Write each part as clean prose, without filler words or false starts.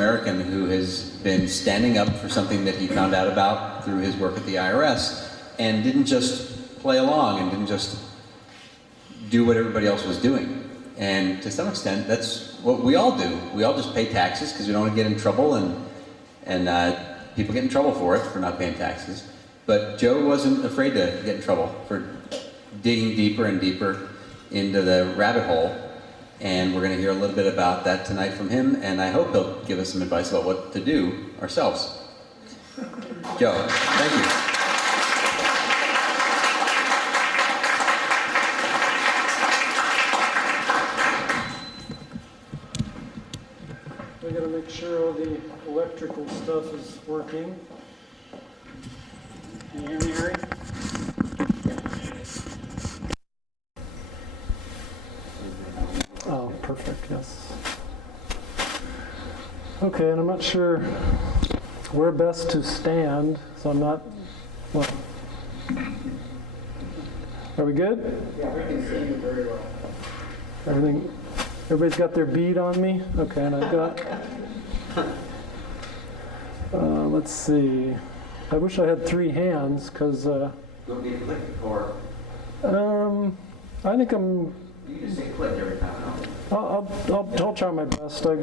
American who has been standing up for something that he found out about through his work at the IRS and didn't just play along and didn't just do what everybody else was doing. And to some extent, that's what we all do. We all just pay taxes because we don't want to get in trouble, and people get in trouble for not paying taxes. But Joe wasn't afraid to get in trouble for digging deeper and deeper into the rabbit hole. And we're going to hear a little bit about that tonight from him, and I hope he'll give us some advice about what to do ourselves. Joe, thank you. I got to make sure all the electrical stuff is working. Can you hear me, Harry? Oh, perfect, yes. Okay, and I'm not sure where best to stand, so I'm not, well, are we good? Yeah, we can see you very well. Everybody's got their bead on me? Okay, and I've got, let's see, I wish I had 3 hands, because, You want me to click or? I think I'm, You can just say click every time. I'll try my best. I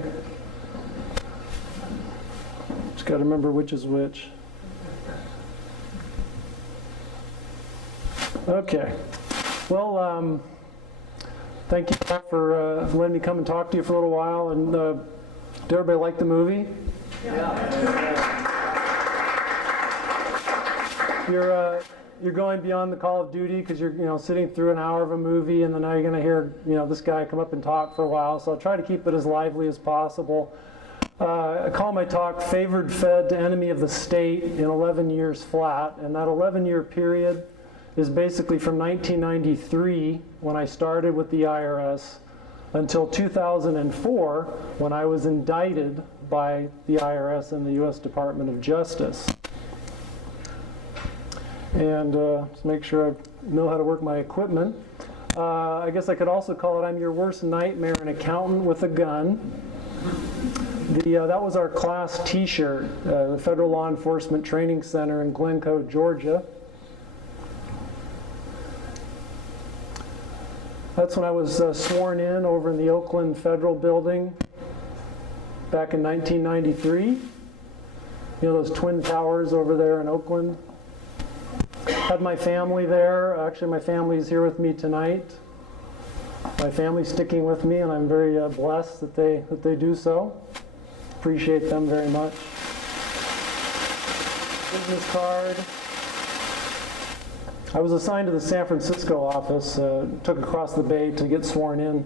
just got to remember which is which. Okay. Well, thank you for letting me come and talk to you for a little while. And did everybody like the movie? Yeah. You're going beyond the Call of Duty because you're sitting through an hour of a movie, and then now you're going to hear this guy come up and talk for a while. So I'll try to keep it as lively as possible. I call my talk "Favored Fed to Enemy of the State in 11 Years Flat," and that 11-year period is basically from 1993 when I started with the IRS until 2004 when I was indicted by the IRS and the U.S. Department of Justice. And to make sure I know how to work my equipment. I guess I could also call it "I'm your worst nightmare, an accountant with a gun." That was our class t-shirt, the Federal Law Enforcement Training Center in Glencoe, Georgia. That's when I was sworn in over in the Oakland Federal Building back in 1993. Those twin towers over there in Oakland. Had my family there. Actually, my family's here with me tonight. My family's sticking with me, and I'm very blessed that they do so. Appreciate them very much. Business card. I was assigned to the San Francisco office. Took across the bay to get sworn in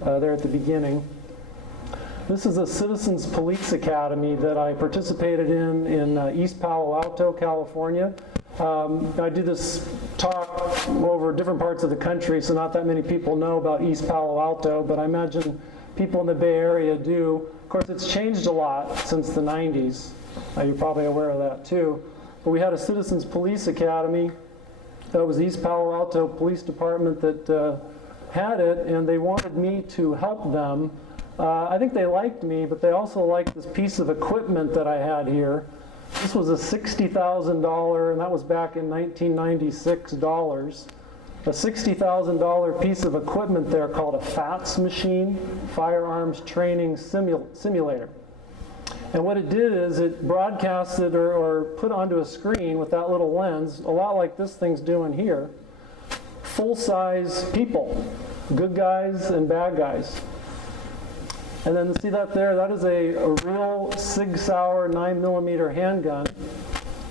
there at the beginning. This is a Citizens Police Academy that I participated in East Palo Alto, California. I do this talk over different parts of the country, so not that many people know about East Palo Alto, but I imagine people in the Bay Area do. Of course, it's changed a lot since the 90s. You're probably aware of that too. But we had a Citizens Police Academy. That was the East Palo Alto Police Department that had it, and they wanted me to help them. I think they liked me, but they also liked this piece of equipment that I had here. This was a $60,000, and that was back in 1996 dollars. A $60,000 piece of equipment there called a FATS machine, Firearms Training Simulator. And what it did is it broadcasted or put onto a screen with that little lens, a lot like this thing's doing here, full-size people, good guys and bad guys. And then see that there, that is a real Sig Sauer 9mm handgun,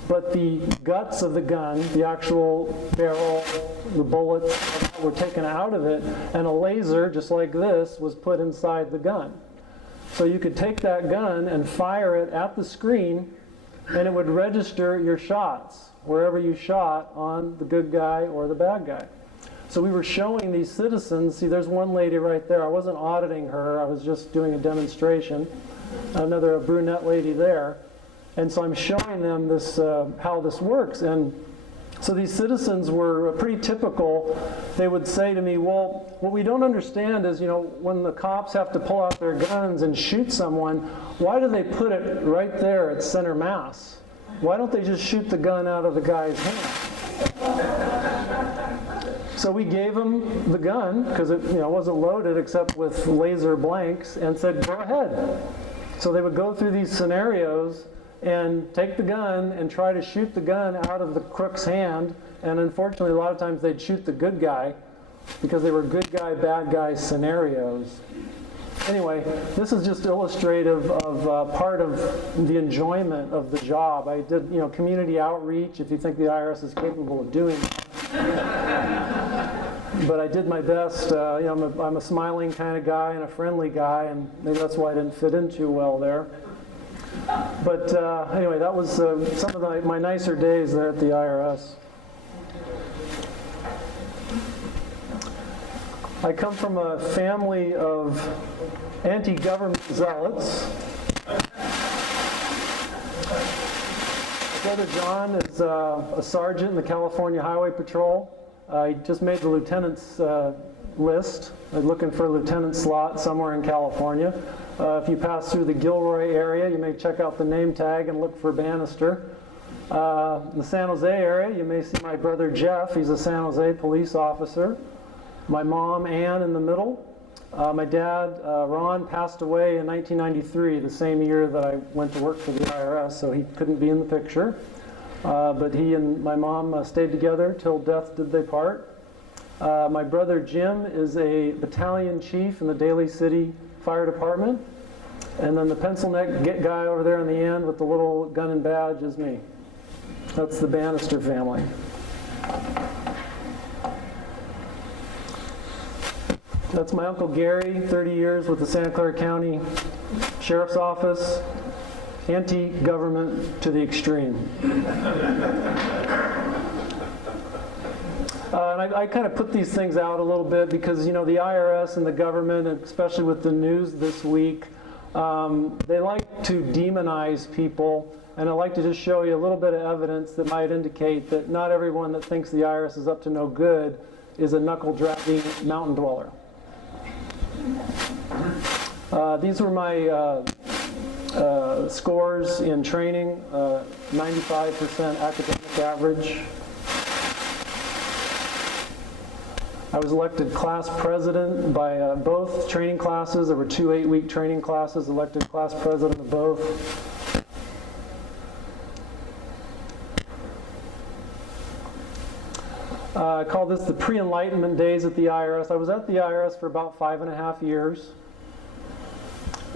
but the guts of the gun, the actual barrel, the bullets were taken out of it, and a laser, just like this, was put inside the gun. So you could take that gun and fire it at the screen, and it would register your shots, wherever you shot on the good guy or the bad guy. So we were showing these citizens, see there's one lady right there, I wasn't auditing her, I was just doing a demonstration, another brunette lady there, and so I'm showing them this, how this works, and So these citizens were pretty typical. They would say to me, well, what we don't understand is, when the cops have to pull out their guns and shoot someone, why do they put it right there at center mass? Why don't they just shoot the gun out of the guy's hand? So we gave them the gun, because it wasn't loaded except with laser blanks, and said, go ahead. So they would go through these scenarios and take the gun and try to shoot the gun out of the crook's hand. And unfortunately, a lot of times they'd shoot the good guy because they were good guy, bad guy scenarios. Anyway, this is just illustrative of part of the enjoyment of the job. I did, community outreach, if you think the IRS is capable of doing that. But I did my best. I'm a smiling kind of guy and a friendly guy, and maybe that's why I didn't fit in too well there. But anyway, that was some of my nicer days there at the IRS. I come from a family of anti-government zealots. My brother John is a sergeant in the California Highway Patrol. He just made the lieutenant's list. I'm looking for a lieutenant slot somewhere in California. If you pass through the Gilroy area, you may check out the name tag and look for Banister. The San Jose area, you may see my brother Jeff. He's a San Jose police officer. My mom, Ann, in the middle. My dad, Ron, passed away in 1993, the same year that I went to work for the IRS, so he couldn't be in the picture. But he and my mom stayed together till death did they part. My brother Jim is a battalion chief in the Daly City Fire Department. And then the pencil neck guy over there in the end with the little gun and badge is me. That's the Banister family. That's my Uncle Gary, 30 years with the Santa Clara County Sheriff's Office. Anti-government to the extreme. And I kind of put these things out a little bit because, the IRS and the government, especially with the news this week, they like to demonize people, and I like to just show you a little bit of evidence that might indicate that not everyone that thinks the IRS is up to no good is a knuckle-dragging mountain dweller. These were my scores in training, 95% academic average. I was elected class president by both training classes. There were 2 8-week training classes, elected class president of both. I call this the pre-Enlightenment days at the IRS. I was at the IRS for about 5.5 years.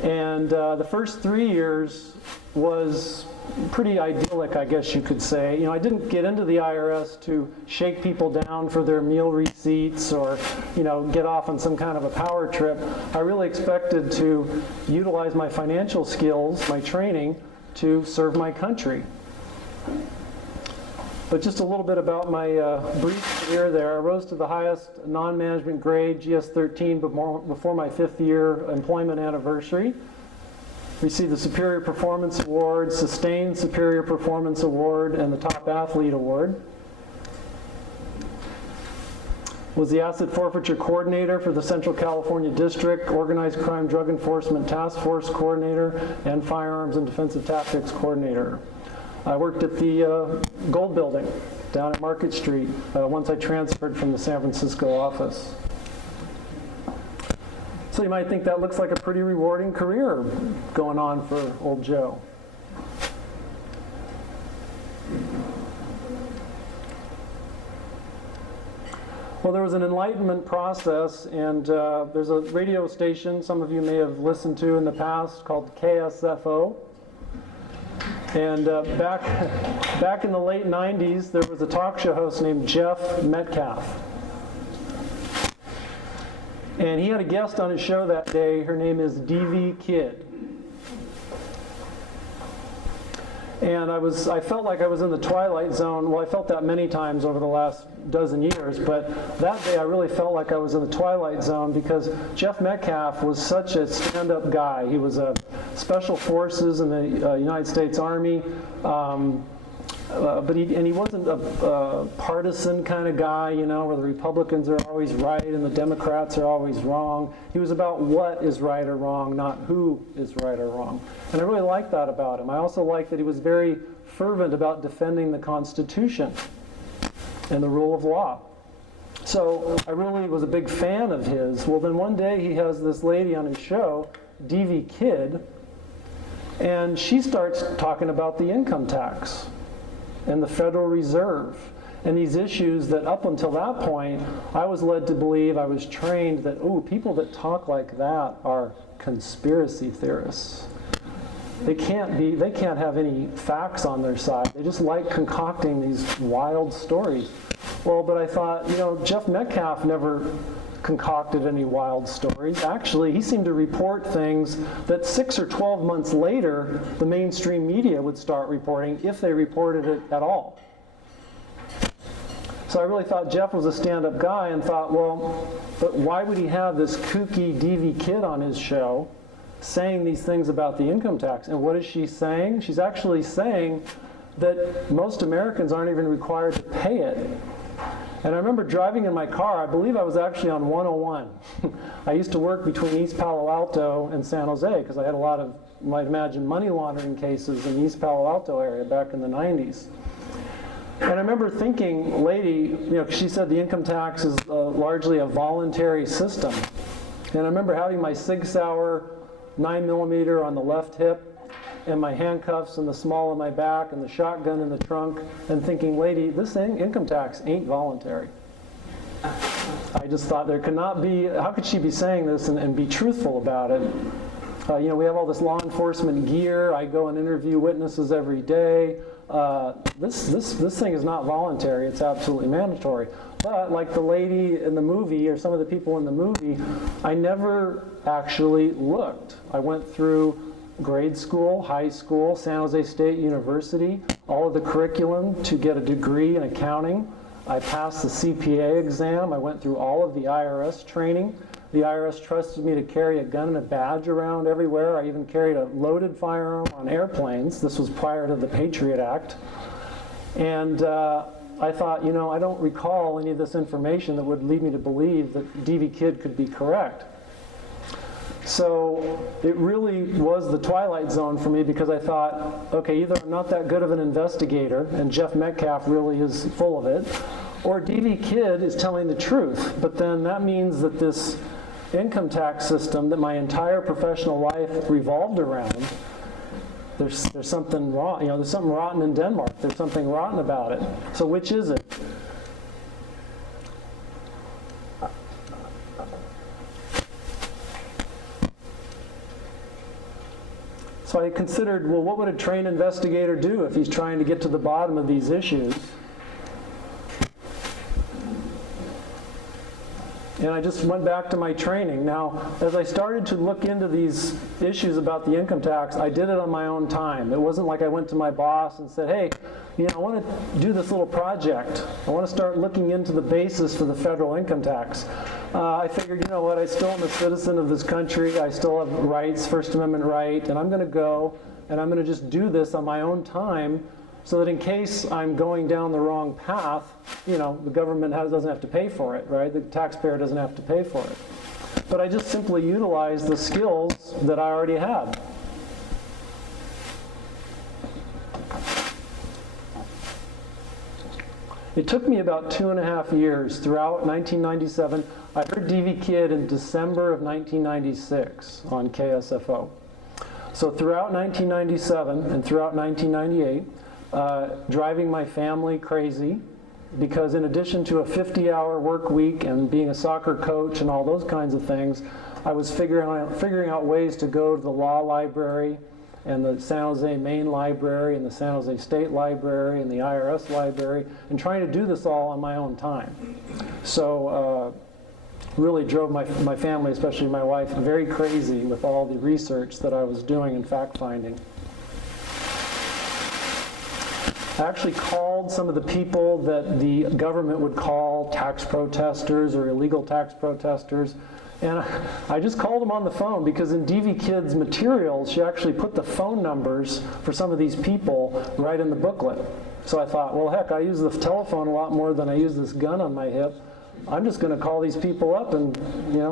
And the first 3 years was pretty idyllic, I guess you could say. I didn't get into the IRS to shake people down for their meal receipts or, get off on some kind of a power trip. I really expected to utilize my financial skills, my training, to serve my country. But just a little bit about my brief career there. I rose to the highest non-management grade, GS-13, before my 5th year employment anniversary. Received the Superior Performance Award, Sustained Superior Performance Award, and the Top Athlete Award. Was the Asset Forfeiture Coordinator for the Central California District, Organized Crime Drug Enforcement Task Force Coordinator, and Firearms and Defensive Tactics Coordinator. I worked at the Gold Building down at Market Street once I transferred from the San Francisco office. So you might think that looks like a pretty rewarding career going on for old Joe. Well, there was an Enlightenment Process, and there's a radio station some of you may have listened to in the past called KSFO. And back in the late 90s, there was a talk show host named Jeff Metcalf. And he had a guest on his show that day. Her name is DV Kidd. And I felt like I was in the twilight zone. Well, I felt that many times over the last dozen years, but that day I really felt like I was in the twilight zone because Jeff Metcalf was such a stand-up guy. He was a Special Forces in the United States Army, But he wasn't a partisan kind of guy, you know, where the Republicans are always right and the Democrats are always wrong. He was about what is right or wrong, not who is right or wrong. And I really liked that about him. I also liked that he was very fervent about defending the Constitution and the rule of law. So I really was a big fan of his. Well, then one day he has this lady on his show, DV Kidd, and she starts talking about the income tax and the Federal Reserve and these issues that up until that point, I was led to believe, I was trained that, oh, people that talk like that are conspiracy theorists. They can't have any facts on their side. They just like concocting these wild stories. Well, but I thought, you know, Jeff Metcalf never concocted any wild stories. Actually, he seemed to report things that 6 or 12 months later, the mainstream media would start reporting, if they reported it at all. So I really thought Jeff was a stand-up guy and thought, well, but why would he have this kooky DV Kidd on his show saying these things about the income tax? And what is she saying? She's actually saying that most Americans aren't even required to pay it. And I remember driving in my car, I believe I was actually on 101. I used to work between East Palo Alto and San Jose because I had a lot of, you might imagine, money laundering cases in the East Palo Alto area back in the 90s. And I remember thinking, lady, you know, she said the income tax is largely a voluntary system. And I remember having my Sig Sauer 9mm on the left hip, and my handcuffs in the small of my back, and the shotgun in the trunk, and thinking, lady, this income tax ain't voluntary. I just thought there could not be, how could she be saying this and be truthful about it? You know, we have all this law enforcement gear. I go and interview witnesses every day. This thing is not voluntary. It's absolutely mandatory. But like the lady in the movie, or some of the people in the movie, I never actually looked. I went through grade school, high school, San Jose State University, all of the curriculum to get a degree in accounting. I passed the CPA exam. I went through all of the IRS training. The IRS trusted me to carry a gun and a badge around everywhere. I even carried a loaded firearm on airplanes. This was prior to the Patriot Act. And I thought, you know, I don't recall any of this information that would lead me to believe that DV Kidd could be correct. So it really was the twilight zone for me because I thought, okay, either I'm not that good of an investigator, and Jeff Metcalf really is full of it, or DV Kidd is telling the truth. But then that means that this income tax system that my entire professional life revolved around, there's something wrong. You know, there's something rotten in Denmark. There's something rotten about it. So which is it? So I considered, well, what would a trained investigator do if he's trying to get to the bottom of these issues? And I just went back to my training. Now, as I started to look into these issues about the income tax, I did it on my own time. It wasn't like I went to my boss and said, hey, you know, I want to do this little project. I want to start looking into the basis for the federal income tax. I figured, you know what, I still am a citizen of this country. I still have rights, First Amendment right, and I'm going to go and I'm going to just do this on my own time so that in case I'm going down the wrong path, you know, the government doesn't have to pay for it, right? The taxpayer doesn't have to pay for it. But I just simply utilized the skills that I already had. It took me about 2.5 years. Throughout 1997, I heard DV Kidd in December of 1996 on KSFO. So throughout 1997 and throughout 1998, driving my family crazy, because in addition to a 50-hour work week and being a soccer coach and all those kinds of things, I was figuring out ways to go to the law library and the San Jose Main Library and the San Jose State Library and the IRS Library, and trying to do this all on my own time. So really drove my family, especially my wife, very crazy with all the research that I was doing and fact-finding. I actually called some of the people that the government would call tax protesters or illegal tax protesters, and I just called them on the phone because in DV Kidd's materials, she actually put the phone numbers for some of these people right in the booklet. So I thought, well, heck, I use the telephone a lot more than I use this gun on my hip. I'm just going to call these people up and,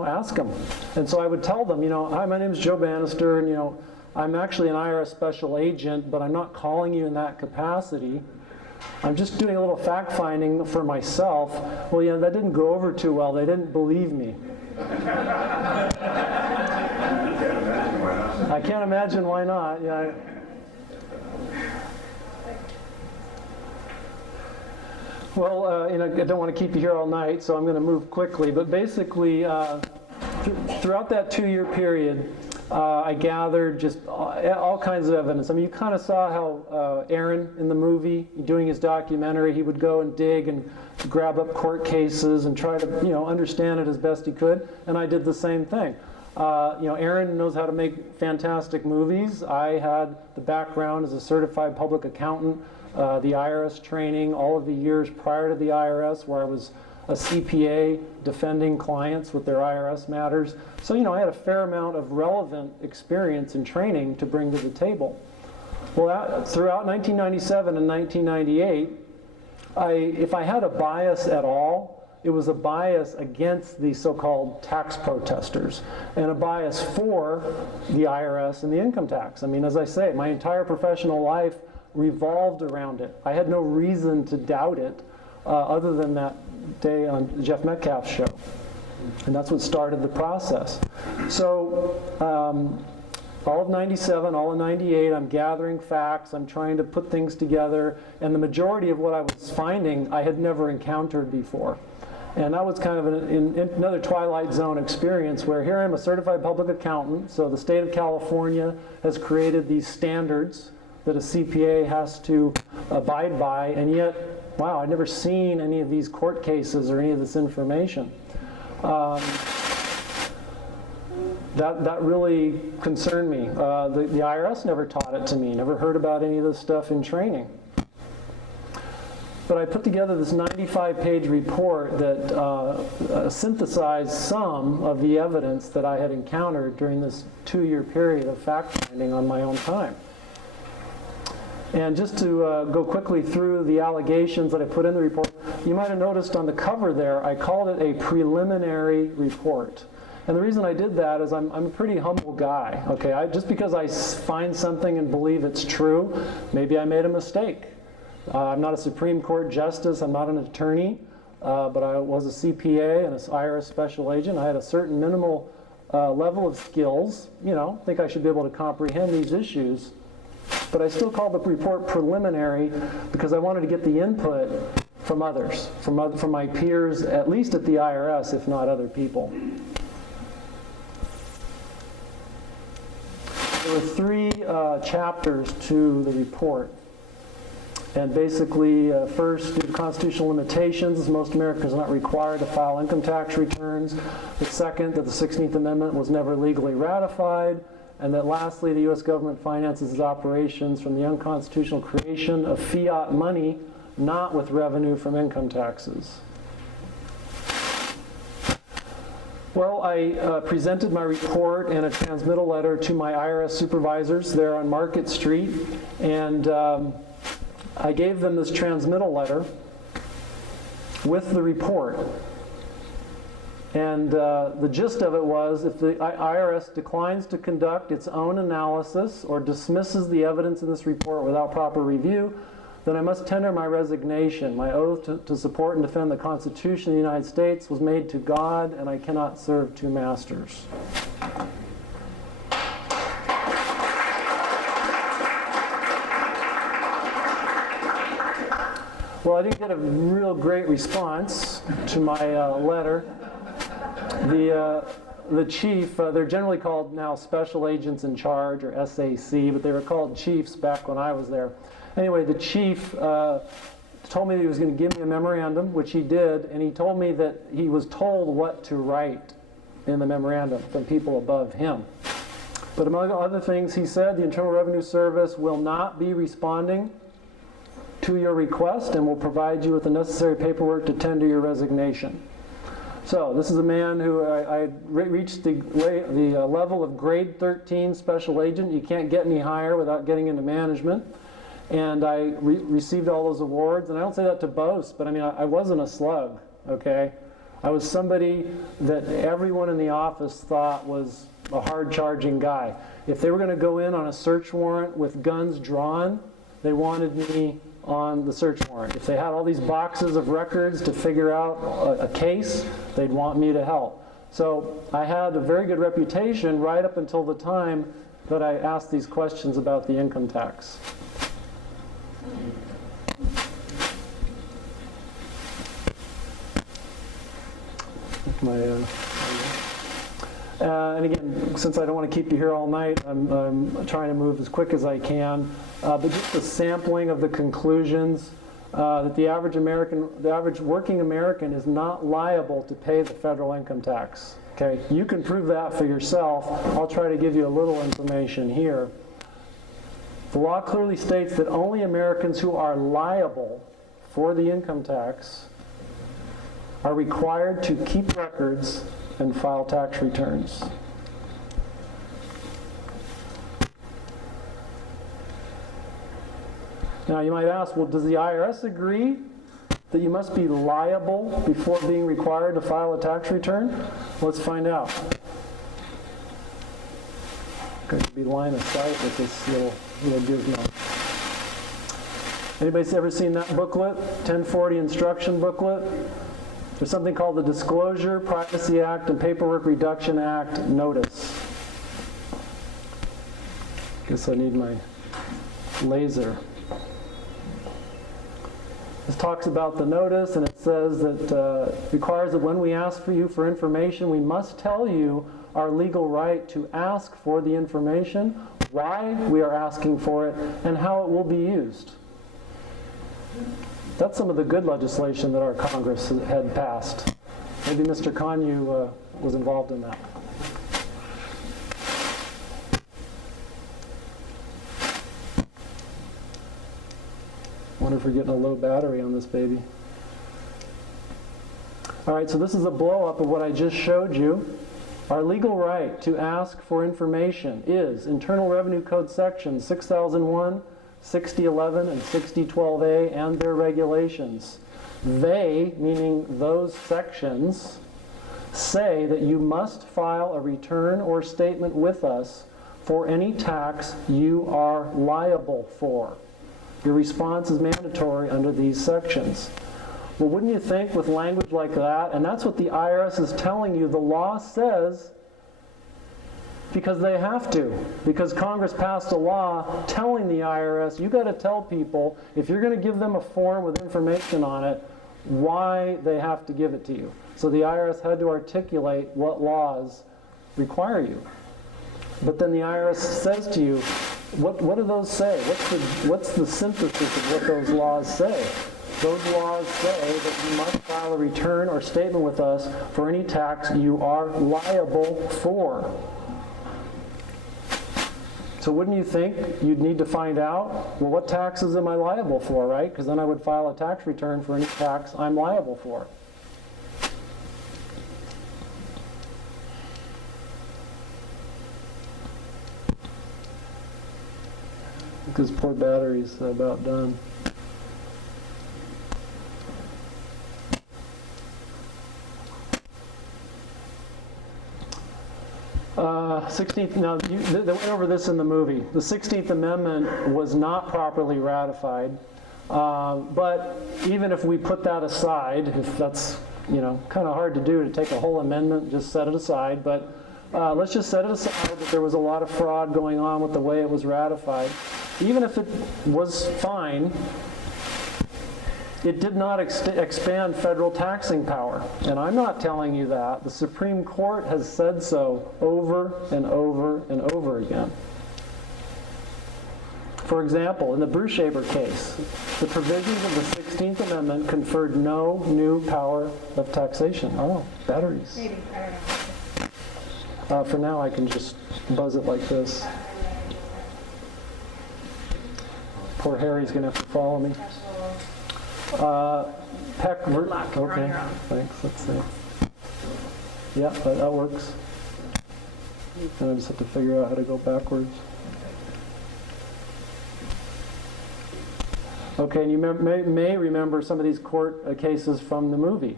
ask them. And so I would tell them, hi, my name is Joe Banister, and, I'm actually an IRS special agent, but I'm not calling you in that capacity. I'm just doing a little fact-finding for myself. Well, that didn't go over too well. They didn't believe me. I can't imagine why not. Yeah. Well, I don't want to keep you here all night, so I'm going to move quickly. But basically, throughout that 2-year period, I gathered just all kinds of evidence. I mean, you kind of saw how Aaron in the movie, doing his documentary, he would go and dig and grab up court cases and try to, understand it as best he could. And I did the same thing. Aaron knows how to make fantastic movies. I had the background as a certified public accountant, the IRS training, all of the years prior to the IRS where I was a CPA defending clients with their IRS matters. So, I had a fair amount of relevant experience and training to bring to the table. Well, throughout 1997 and 1998, if I had a bias at all, it was a bias against the so-called tax protesters and a bias for the IRS and the income tax. I mean, as I say, my entire professional life revolved around it. I had no reason to doubt it other than that day on Jeff Metcalf's show. And that's what started the process. So all of 97, all of 98, I'm gathering facts, I'm trying to put things together, and the majority of what I was finding I had never encountered before. And that was kind of another Twilight Zone experience where here I am, a certified public accountant, so the state of California has created these standards that a CPA has to abide by, and yet, wow, I'd never seen any of these court cases or any of this information. That really concerned me. The IRS never taught it to me, never heard about any of this stuff in training. But I put together this 95-page report that synthesized some of the evidence that I had encountered during this 2-year period of fact-finding on my own time. And just to go quickly through the allegations that I put in the report, you might have noticed on the cover there, I called it a preliminary report. And the reason I did that is I'm a pretty humble guy, okay? Just because I find something and believe it's true, maybe I made a mistake. I'm not a Supreme Court justice, I'm not an attorney, but I was a CPA and an IRS special agent. I had a certain minimal level of skills, think I should be able to comprehend these issues. But I still called the report preliminary because I wanted to get the input from others, from my peers, at least at the IRS, if not other people. There were 3 chapters to the report. And basically, first, due to constitutional limitations, most Americans are not required to file income tax returns. The second, that the 16th Amendment was never legally ratified. And that lastly, the U.S. government finances its operations from the unconstitutional creation of fiat money, not with revenue from income taxes. Well, I presented my report and a transmittal letter to my IRS supervisors there on Market Street, and I gave them this transmittal letter with the report. And the gist of it was, if the IRS declines to conduct its own analysis or dismisses the evidence in this report without proper review, then I must tender my resignation. My oath to support and defend the Constitution of the United States was made to God, and I cannot serve 2 masters. Well, I didn't get a real great response to my letter. The chief, they're generally called now Special Agents in Charge, or SAC, but they were called chiefs back when I was there. Anyway, the chief told me that he was going to give me a memorandum, which he did, and he told me that he was told what to write in the memorandum from people above him. But among other things, he said the Internal Revenue Service will not be responding to your request and will provide you with the necessary paperwork to tender your resignation. So this is a man who I reached the level of grade 13 special agent. You can't get any higher without getting into management. and I received all those awards. And I don't say that to boast, but I mean, I wasn't a slug, okay? I was somebody that everyone in the office thought was a hard-charging guy. If they were going to go in on a search warrant with guns drawn, they wanted me on the search warrant. If they had all these boxes of records to figure out a case, they'd want me to help. So I had a very good reputation right up until the time that I asked these questions about the income tax. And again, since I don't want to keep you here all night, I'm trying to move as quick as I can. But just a sampling of the conclusions that the average working American is not liable to pay the federal income tax. Okay, you can prove that for yourself. I'll try to give you a little information here. The law clearly states that only Americans who are liable for the income tax are required to keep records and file tax returns. Now you might ask, well, does the IRS agree that you must be liable before being required to file a tax return? Let's find out. Going to be line of sight with this little gizmo. Anybody ever seen that booklet, 1040 instruction booklet? There's something called the Disclosure, Privacy Act, and Paperwork Reduction Act notice. Guess I need my laser. This talks about the notice, and it says that requires that when we ask for you for information, we must tell you our legal right to ask for the information, why we are asking for it, and how it will be used. That's some of the good legislation that our Congress had passed. Maybe Mr. Conyu was involved in that. Wonder if we're getting a low battery on this baby. All right, so this is a blow-up of what I just showed you. Our legal right to ask for information is Internal Revenue Code Sections 6001, 6011, and 6012A and their regulations. They, meaning those sections, say that you must file a return or statement with us for any tax you are liable for. Your response is mandatory under these sections. Well, wouldn't you think with language like that, and that's what the IRS is telling you, the law says, because they have to. Because Congress passed a law telling the IRS, you got to tell people, if you're going to give them a form with information on it, why they have to give it to you. So the IRS had to articulate what laws require you. But then the IRS says to you, what do those say? What's the synthesis of what those laws say? Those laws say that you must file a return or statement with us for any tax you are liable for. So wouldn't you think you'd need to find out, well, what taxes am I liable for, right? Because then I would file a tax return for any tax I'm liable for. This poor battery's about done. 16th, now, they went over this in the movie. The 16th Amendment was not properly ratified, but even if we put that aside, if that's, kind of hard to do to take a whole amendment, just set it aside, but let's just set it aside that there was a lot of fraud going on with the way it was ratified. Even if it was fine, it did not expand federal taxing power. And I'm not telling you that. The Supreme Court has said so over and over and over again. For example, in the Brushaber case, the provisions of the 16th Amendment conferred no new power of taxation. Oh, batteries. Maybe, I don't know. For now, I can just buzz it like this. Poor Harry's going to have to follow me. Okay, thanks, let's see. Yeah, that works. And I just have to figure out how to go backwards. Okay, and you may remember some of these court cases from the movie.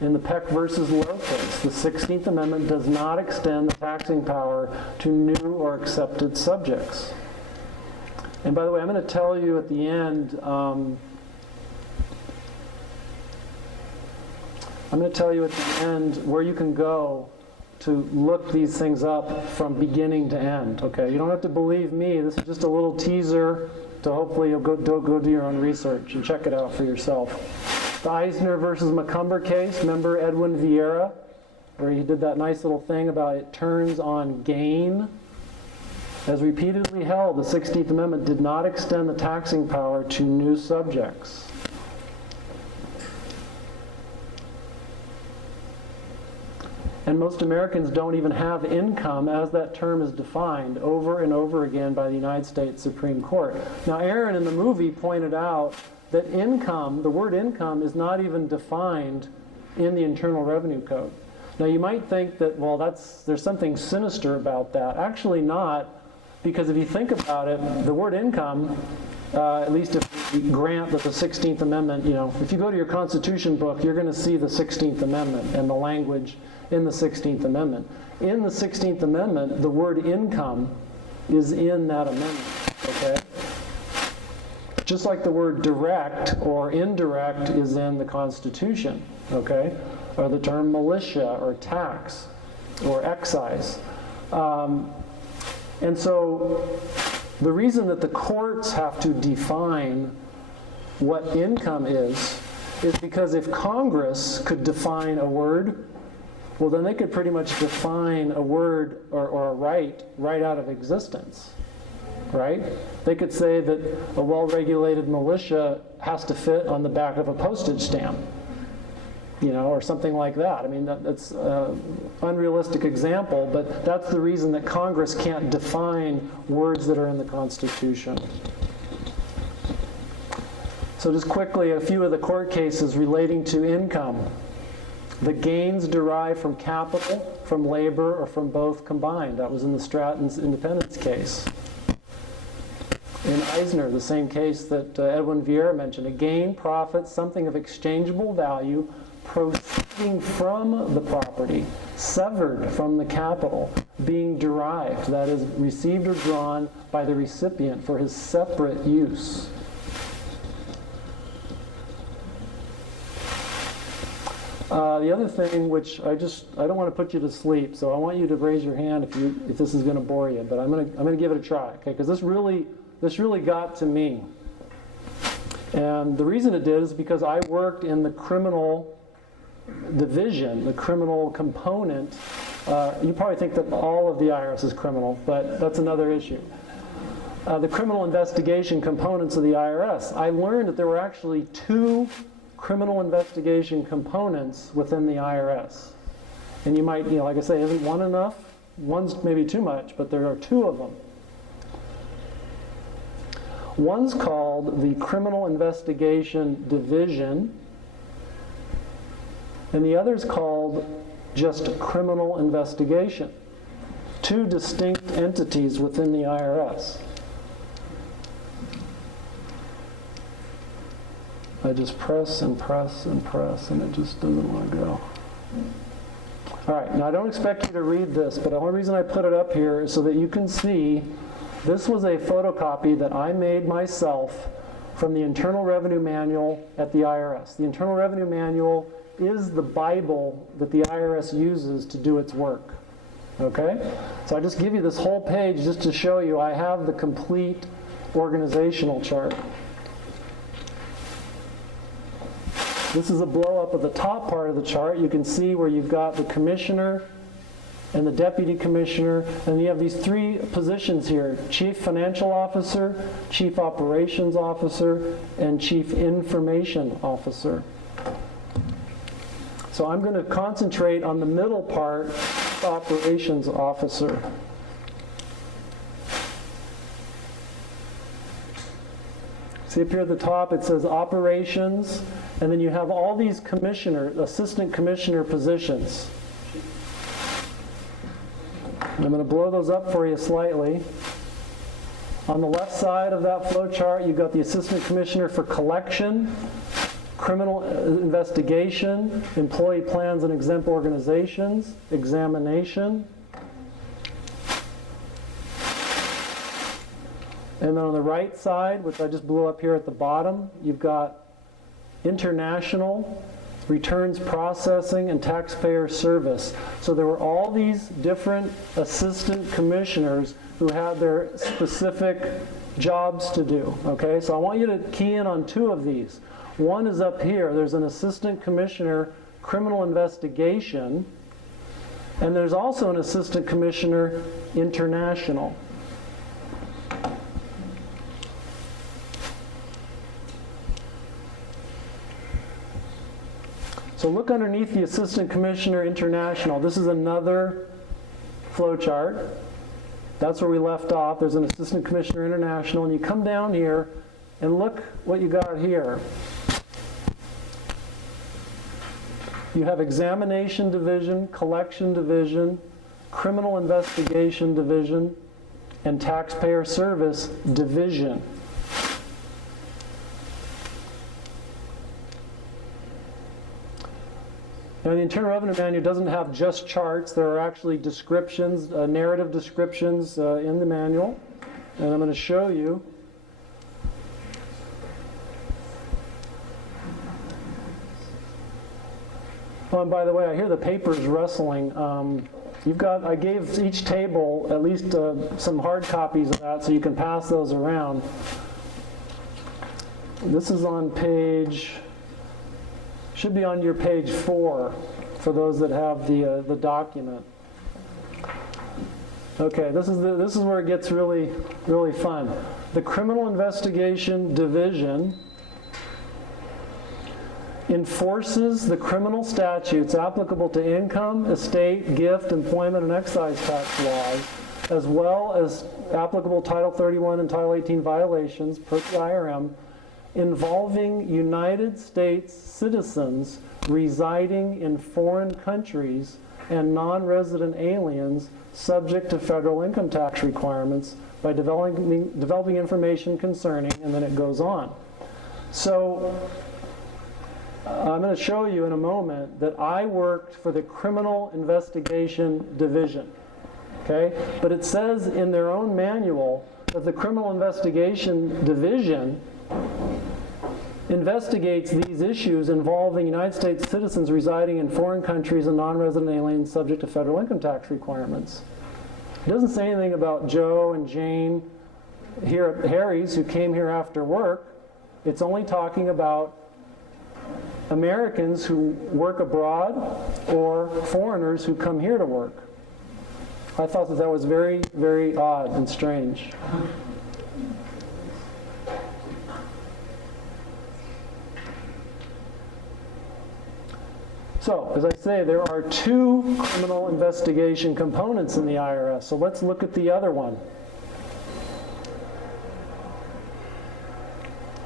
In the Peck versus Lowe case, the 16th Amendment does not extend the taxing power to new or accepted subjects. And by the way, I'm going to tell you at the end, where you can go to look these things up from beginning to end. Okay, you don't have to believe me. This is just a little teaser to hopefully you'll go do your own research and check it out for yourself. The Eisner versus Macomber case, remember Edwin Vieira, where he did that nice little thing about it turns on gain? As repeatedly held, the 16th Amendment did not extend the taxing power to new subjects. And most Americans don't even have income as that term is defined over and over again by the United States Supreme Court. Now, Aaron in the movie pointed out that income, the word income, is not even defined in the Internal Revenue Code. Now, you might think that, well, there's something sinister about that. Actually not, because if you think about it, the word income, at least if you grant that the 16th Amendment, if you go to your Constitution book, you're going to see the 16th Amendment and the language in the 16th Amendment. In the 16th Amendment, the word income is in that amendment, okay? Just like the word direct or indirect is in the Constitution, okay? Or the term militia or tax or excise. And so the reason that the courts have to define what income is because if Congress could define a word, well, then they could pretty much define a word or a right out of existence. Right? They could say that a well-regulated militia has to fit on the back of a postage stamp, or something like that. I mean, that's an unrealistic example, but that's the reason that Congress can't define words that are in the Constitution. So just quickly, a few of the court cases relating to income. The gains derived from capital, from labor, or from both combined. That was in the Stratton's independence case. In Eisner, the same case that Edwin Vieira mentioned, a gain, profit, something of exchangeable value proceeding from the property, severed from the capital, being derived, that is, received or drawn by the recipient for his separate use. The other thing, which I don't want to put you to sleep, so I want you to raise your hand if this is going to bore you, but I'm going to give it a try, okay? Because this really got to me. And the reason it did is because I worked in the criminal division, the criminal component. You probably think that all of the IRS is criminal, but that's another issue. The criminal investigation components of the IRS. I learned that there were actually 2 criminal investigation components within the IRS. And you might, like I say, isn't one enough? One's maybe too much, but there are 2 of them. One's called the Criminal Investigation Division, and the other's called just Criminal Investigation. 2 distinct entities within the IRS. I just press and press and press, and it just doesn't want to go. All right, now I don't expect you to read this, but the only reason I put it up here is so that you can see this was a photocopy that I made myself from the Internal Revenue Manual at the IRS. The Internal Revenue Manual is the Bible that the IRS uses to do its work. Okay? So I just give you this whole page just to show you I have the complete organizational chart. This is a blow-up of the top part of the chart. You can see where you've got the commissioner and the deputy commissioner, and you have these 3 positions here: chief financial officer, chief operations officer, and chief information officer. So I'm going to concentrate on the middle part, operations officer. See up here at the top, it says operations, and then you have all these assistant commissioner positions. I'm going to blow those up for you slightly. On the left side of that flow chart, you've got the Assistant Commissioner for Collection, Criminal Investigation, Employee Plans and Exempt Organizations, Examination. And then on the right side, which I just blew up here at the bottom, you've got International, Returns Processing, and Taxpayer Service. So there were all these different assistant commissioners who had their specific jobs to do, okay? So I want you to key in on two of these. One is up here. There's an Assistant Commissioner Criminal Investigation, and there's also an Assistant Commissioner International. So look underneath the Assistant Commissioner International. This is another flow chart. That's where we left off. There's an Assistant Commissioner International, and you come down here and look what you got here. You have Examination Division, Collection Division, Criminal Investigation Division, and Taxpayer Service Division. Now, the Internal Revenue Manual doesn't have just charts. There are actually descriptions, narrative descriptions in the manual. And I'm going to show you. Oh, and by the way, I hear the paper's rustling. I gave each table at least some hard copies of that so you can pass those around. This is on page... should be on your page 4 for those that have the document. Okay, this is where it gets really, really fun. The Criminal Investigation Division enforces the criminal statutes applicable to income, estate, gift, employment, and excise tax laws, as well as applicable Title 31 and Title 18 violations per the IRM, involving United States citizens residing in foreign countries and non-resident aliens subject to federal income tax requirements by developing information concerning, and then it goes on. So I'm going to show you in a moment that I worked for the Criminal Investigation Division, okay? But it says in their own manual that the Criminal Investigation Division investigates these issues involving United States citizens residing in foreign countries and non-resident aliens subject to federal income tax requirements. It doesn't say anything about Joe and Jane here at Harry's who came here after work. It's only talking about Americans who work abroad or foreigners who come here to work. I thought that was very, very odd and strange. So, as I say, there are two criminal investigation components in the IRS. So let's look at the other one.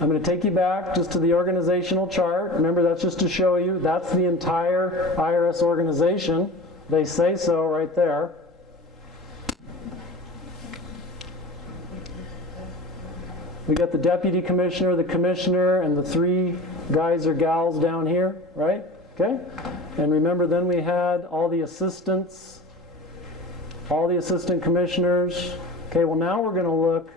I'm going to take you back just to the organizational chart. Remember, that's just to show you that's the entire IRS organization. They say so right there. We got the deputy commissioner, the commissioner, and the three guys or gals down here, right? Okay? And remember, then we had all the assistants, all the assistant commissioners. Okay, well now we're going to look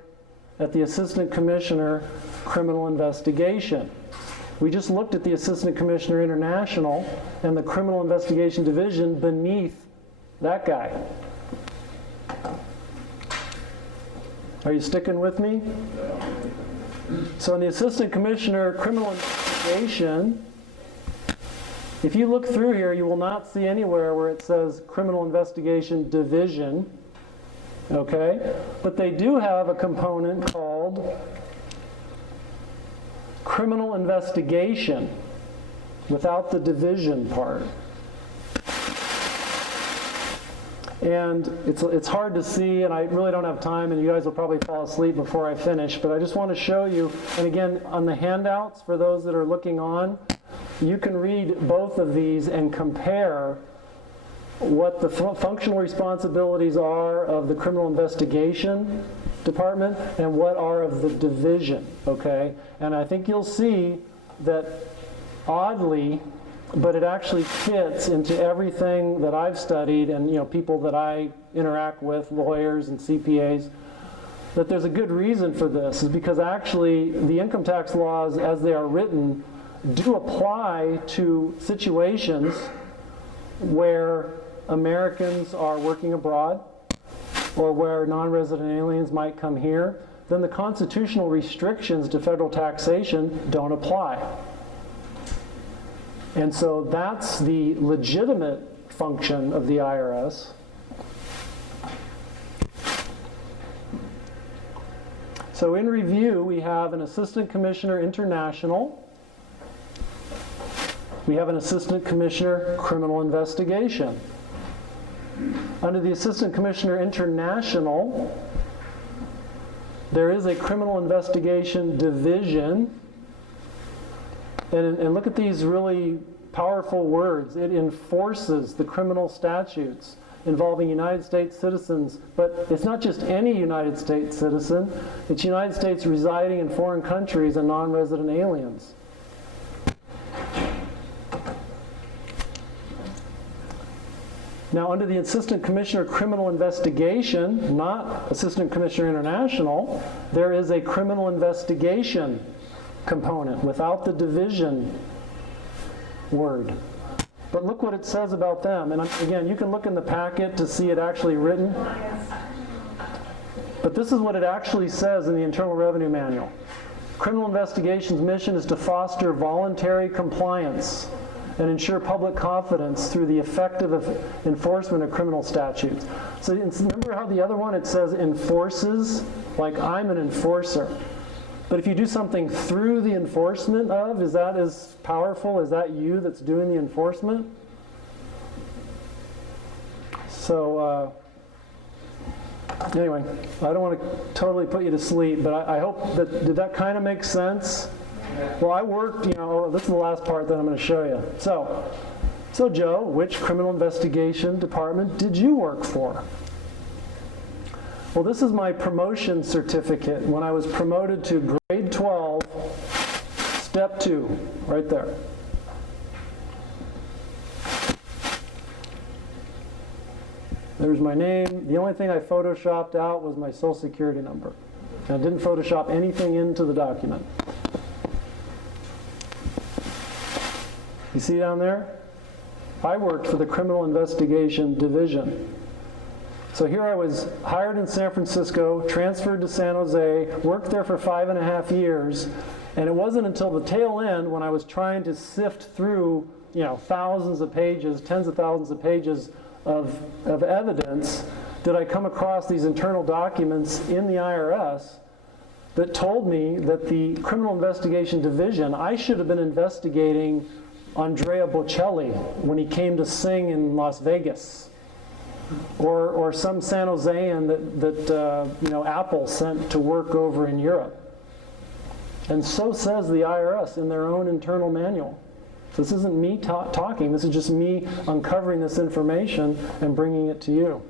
at the Assistant Commissioner Criminal Investigation. We just looked at the Assistant Commissioner International and the Criminal Investigation Division beneath that guy. Are you sticking with me? So in the Assistant Commissioner Criminal Investigation, if you look through here, you will not see anywhere where it says Criminal Investigation Division. Okay? But they do have a component called Criminal Investigation without the division part. And it's hard to see, and I really don't have time, and you guys will probably fall asleep before I finish, but I just want to show you, and again, on the handouts, for those that are looking on, you can read both of these and compare what the functional responsibilities are of the criminal investigation department and what are of the division, okay? And I think you'll see that oddly, but it actually fits into everything that I've studied and, you know, people that I interact with, lawyers and CPAs, that there's a good reason for this, is because actually the income tax laws as they are written do apply to situations where Americans are working abroad or where non-resident aliens might come here. Then the constitutional restrictions to federal taxation don't apply. And so that's the legitimate function of the IRS. So in review, we have an Assistant Commissioner International. We have an Assistant Commissioner Criminal Investigation. Under the Assistant Commissioner International, there is a Criminal Investigation Division. And look at these really powerful words. It enforces the criminal statutes involving United States citizens, but it's not just any United States citizen, it's United States residing in foreign countries and non-resident aliens. Now, under the Assistant Commissioner Criminal Investigation, not Assistant Commissioner International, there is a criminal investigation component without the division word. But look what it says about them. And again, you can look in the packet to see it actually written. But this is what it actually says in the Internal Revenue Manual. Criminal investigation's mission is to foster voluntary compliance and ensure public confidence through the effective enforcement of criminal statutes. So remember how the other one, it says enforces, like I'm an enforcer. But if you do something through the enforcement of, is that as powerful? Is that you that's doing the enforcement? So anyway, I don't want to totally put you to sleep, but I hope that, did that kind of make sense? Well, I worked, this is the last part that I'm going to show you. So Joe, which criminal investigation department did you work for? Well, this is my promotion certificate when I was promoted to grade 12, step 2, right there. There's my name. The only thing I photoshopped out was my social security number. And I didn't Photoshop anything into the document. You see down there? I worked for the Criminal Investigation Division. So here I was hired in San Francisco, transferred to San Jose, worked there for 5.5 years, and it wasn't until the tail end when I was trying to sift through, thousands of pages, tens of thousands of pages of evidence, did I come across these internal documents in the IRS that told me that the Criminal Investigation Division, I should have been investigating Andrea Bocelli when he came to sing in Las Vegas. Or some San Josean that Apple sent to work over in Europe. And so says the IRS in their own internal manual. So this isn't me talking, this is just me uncovering this information and bringing it to you.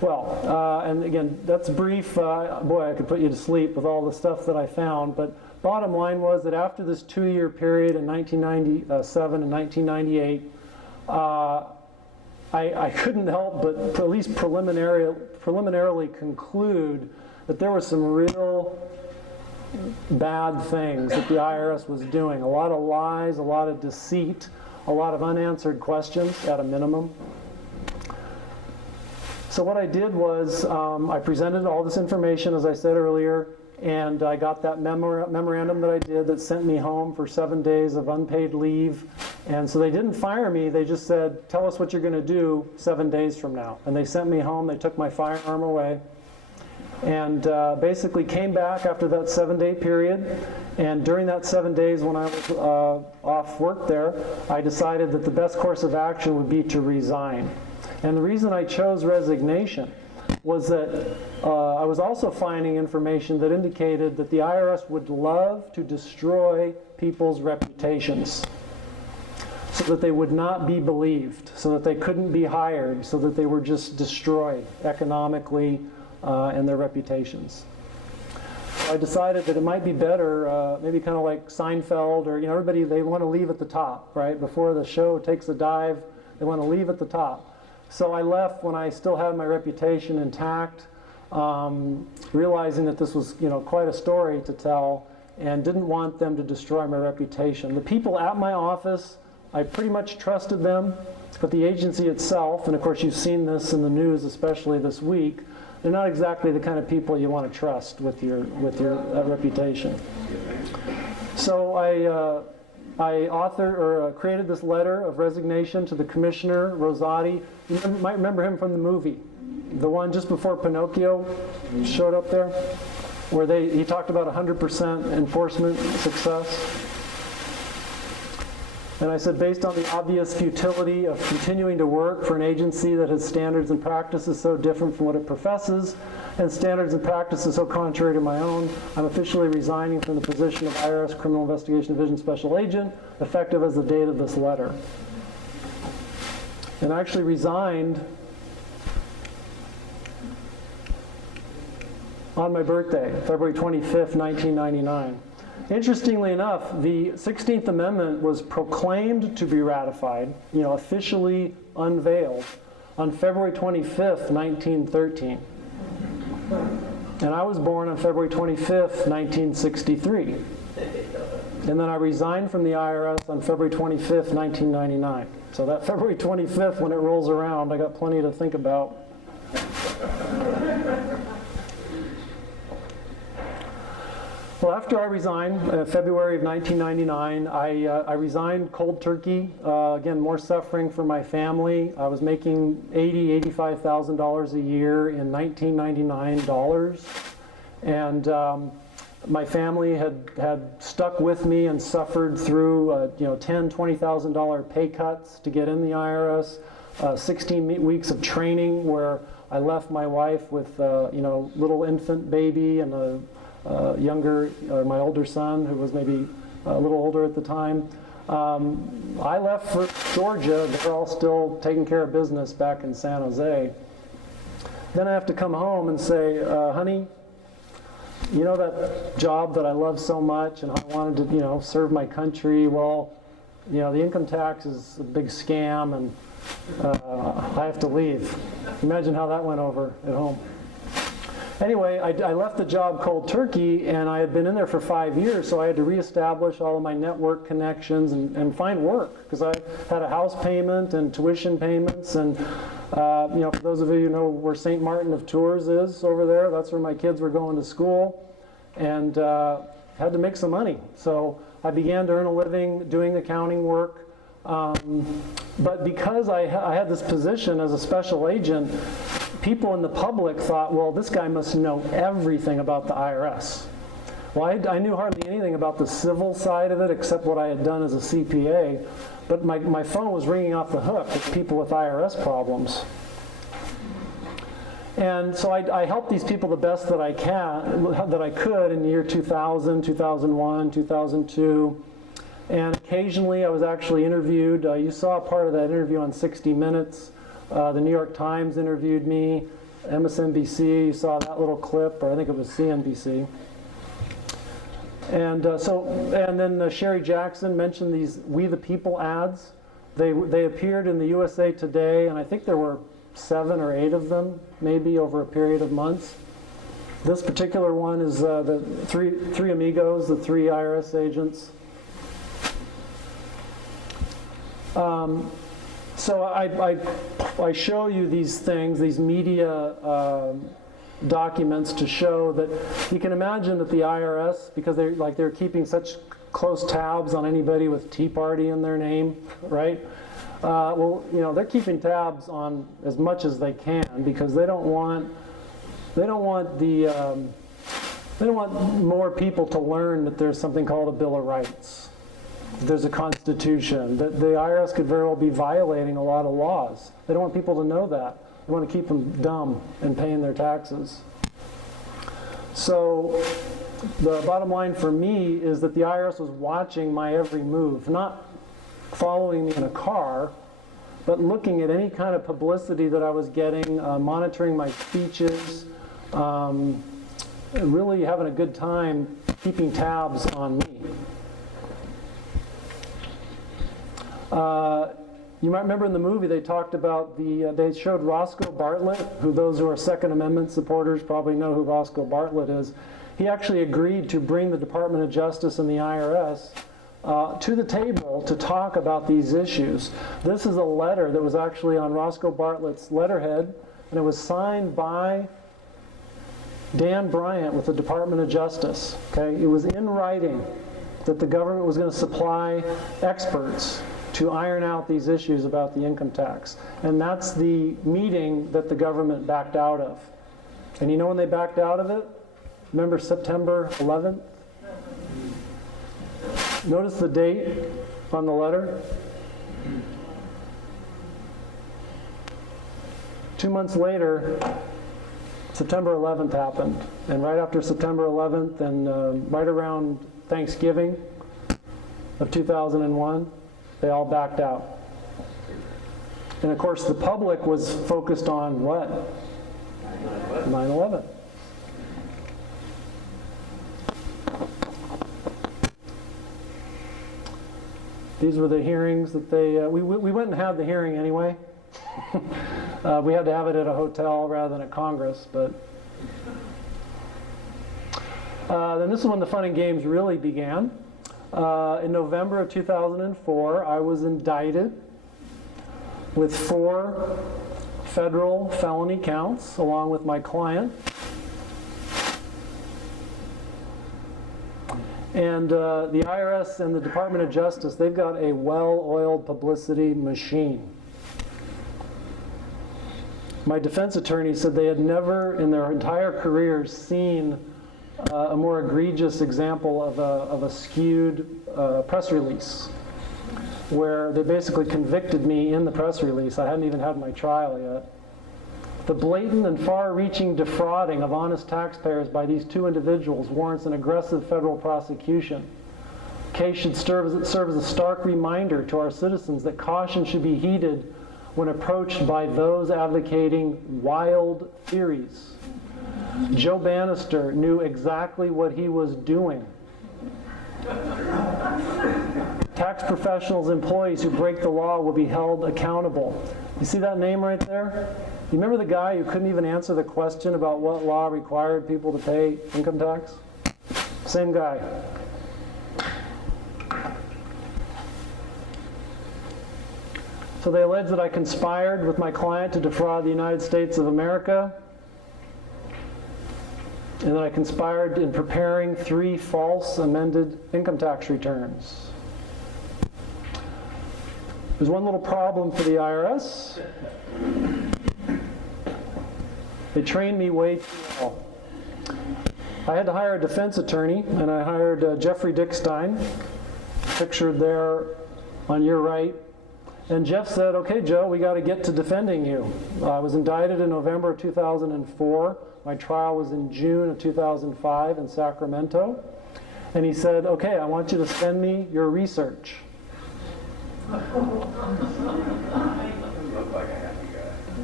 Well, and again, that's brief. Boy, I could put you to sleep with all the stuff that I found, but bottom line was that after this 2-year period in 1997 and 1998, I couldn't help but at least preliminarily conclude that there were some real bad things that the IRS was doing. A lot of lies, a lot of deceit, a lot of unanswered questions at a minimum. So what I did was I presented all this information, as I said earlier, and I got that memorandum that I did that sent me home for 7 days of unpaid leave. And so they didn't fire me, they just said, tell us what you're going to do 7 days from now. And they sent me home, they took my firearm away, and basically came back after that 7-day period. And during that 7 days when I was off work there, I decided that the best course of action would be to resign. And the reason I chose resignation was that I was also finding information that indicated that the IRS would love to destroy people's reputations. so that they would not be believed, so that they couldn't be hired, so that they were just destroyed economically and their reputations. I decided that it might be better, maybe kind of like Seinfeld, or everybody, they want to leave at the top, right? Before the show takes a dive, they want to leave at the top. So I left when I still had my reputation intact, realizing that this was quite a story to tell, and didn't want them to destroy my reputation. The people at my office, I pretty much trusted them, but the agency itself, and of course you've seen this in the news, especially this week, they're not exactly the kind of people you want to trust with your reputation. So I created this letter of resignation to the Commissioner, Rosati. You might remember him from the movie, the one just before Pinocchio showed up there, where he talked about 100% enforcement success. And I said, based on the obvious futility of continuing to work for an agency that has standards and practices so different from what it professes, and standards and practices so contrary to my own, I'm officially resigning from the position of IRS Criminal Investigation Division Special Agent, effective as the date of this letter. And I actually resigned on my birthday, February 25th, 1999. Interestingly enough, the 16th Amendment was proclaimed to be ratified, officially unveiled, on February 25th, 1913. And I was born on February 25th, 1963. And then I resigned from the IRS on February 25th, 1999. So that February 25th, when it rolls around, I got plenty to think about. Well, after I resigned, February of 1999, I resigned cold turkey. Again, more suffering for my family. I was making $80,000, $85,000 a year in 1999 dollars. And my family had stuck with me and suffered through $10,000, $20,000 pay cuts to get in the IRS, 16 weeks of training where I left my wife with little infant baby and a my older son, who was maybe a little older at the time. I left for Georgia. They're all still taking care of business back in San Jose. Then I have to come home and say, honey, that job that I love so much and I wanted to, serve my country. Well, the income tax is a big scam and I have to leave. Imagine how that went over at home. Anyway, I left the job cold turkey, and I had been in there for 5 years, so I had to reestablish all of my network connections and find work, because I had a house payment and tuition payments, and for those of you who know where St. Martin of Tours is over there, that's where my kids were going to school, and had to make some money. So I began to earn a living doing accounting work, but because I had this position as a special agent, people in the public thought, well, this guy must know everything about the IRS. Well, I knew hardly anything about the civil side of it except what I had done as a CPA, but my phone was ringing off the hook with people with IRS problems. And so I helped these people the best that I could in the year 2000, 2001, 2002. And occasionally I was actually interviewed. You saw part of that interview on 60 Minutes. The New York Times interviewed me, MSNBC, you saw that little clip, or I think it was CNBC. And then Sherry Jackson mentioned these We the People ads. They appeared in the USA Today, and I think there were 7 or 8 of them, maybe over a period of months. This particular one is the three amigos, the 3 IRS agents. So I show you these things, these media documents to show that you can imagine that the IRS, because they're keeping such close tabs on anybody with Tea Party in their name, right? They're keeping tabs on as much as they can because they don't want more people to learn that there's something called a Bill of Rights. There's a constitution, that the IRS could very well be violating a lot of laws. They don't want people to know that. They want to keep them dumb and paying their taxes. So the bottom line for me is that the IRS was watching my every move, not following me in a car, but looking at any kind of publicity that I was getting, monitoring my speeches, really having a good time keeping tabs on me. You might remember in the movie they talked about they showed Roscoe Bartlett, who those who are Second Amendment supporters probably know who Roscoe Bartlett is. He actually agreed to bring the Department of Justice and the IRS to the table to talk about these issues. This is a letter that was actually on Roscoe Bartlett's letterhead, and it was signed by Dan Bryant with the Department of Justice. Okay? It was in writing that the government was going to supply experts to iron out these issues about the income tax. And that's the meeting that the government backed out of. And you know when they backed out of it? Remember September 11th? Notice the date on the letter. 2 months later, September 11th happened. And right after September 11th and right around Thanksgiving of 2001, they all backed out. And of course, the public was focused on what? 9/11. These were the hearings that we went and had the hearing anyway. We had to have it at a hotel rather than at Congress, but then this is when the fun and games really began. In November of 2004, I was indicted with 4 federal felony counts, along with my client. And the IRS and the Department of Justice, they've got a well-oiled publicity machine. My defense attorney said they had never in their entire careers seen a more egregious example of a skewed press release, where they basically convicted me in the press release. I hadn't even had my trial yet. The blatant and far-reaching defrauding of honest taxpayers by these 2 individuals warrants an aggressive federal prosecution. The case should serve as a stark reminder to our citizens that caution should be heeded when approached by those advocating wild theories. Joe Banister knew exactly what he was doing. Tax professionals, employees who break the law will be held accountable. You see that name right there? You remember the guy who couldn't even answer the question about what law required people to pay income tax? Same guy. So they allege that I conspired with my client to defraud the United States of America, and that I conspired in preparing 3 false amended income tax returns. There's one little problem for the IRS. They trained me way too well. I had to hire a defense attorney, and I hired Jeffrey Dickstein, pictured there on your right. And Jeff said, okay, Joe, we got to get to defending you. I was indicted in November of 2004. My trial was in June of 2005 in Sacramento. And he said, okay, I want you to send me your research.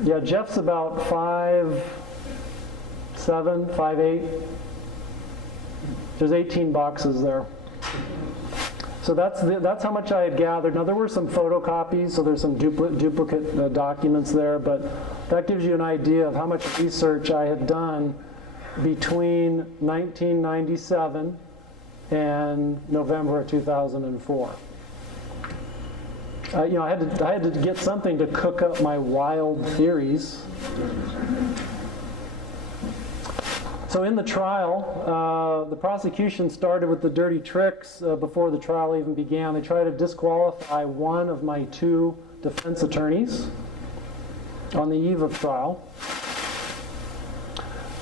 Yeah, Jeff's about 5'7", 5'8". There's 18 boxes there. So that's how much I had gathered. Now there were some photocopies, so there's some duplicate documents there, but that gives you an idea of how much research I had done between 1997 and November of 2004. I had to get something to cook up my wild theories. So in the trial, the prosecution started with the dirty tricks before the trial even began. They tried to disqualify one of my 2 defense attorneys on the eve of trial.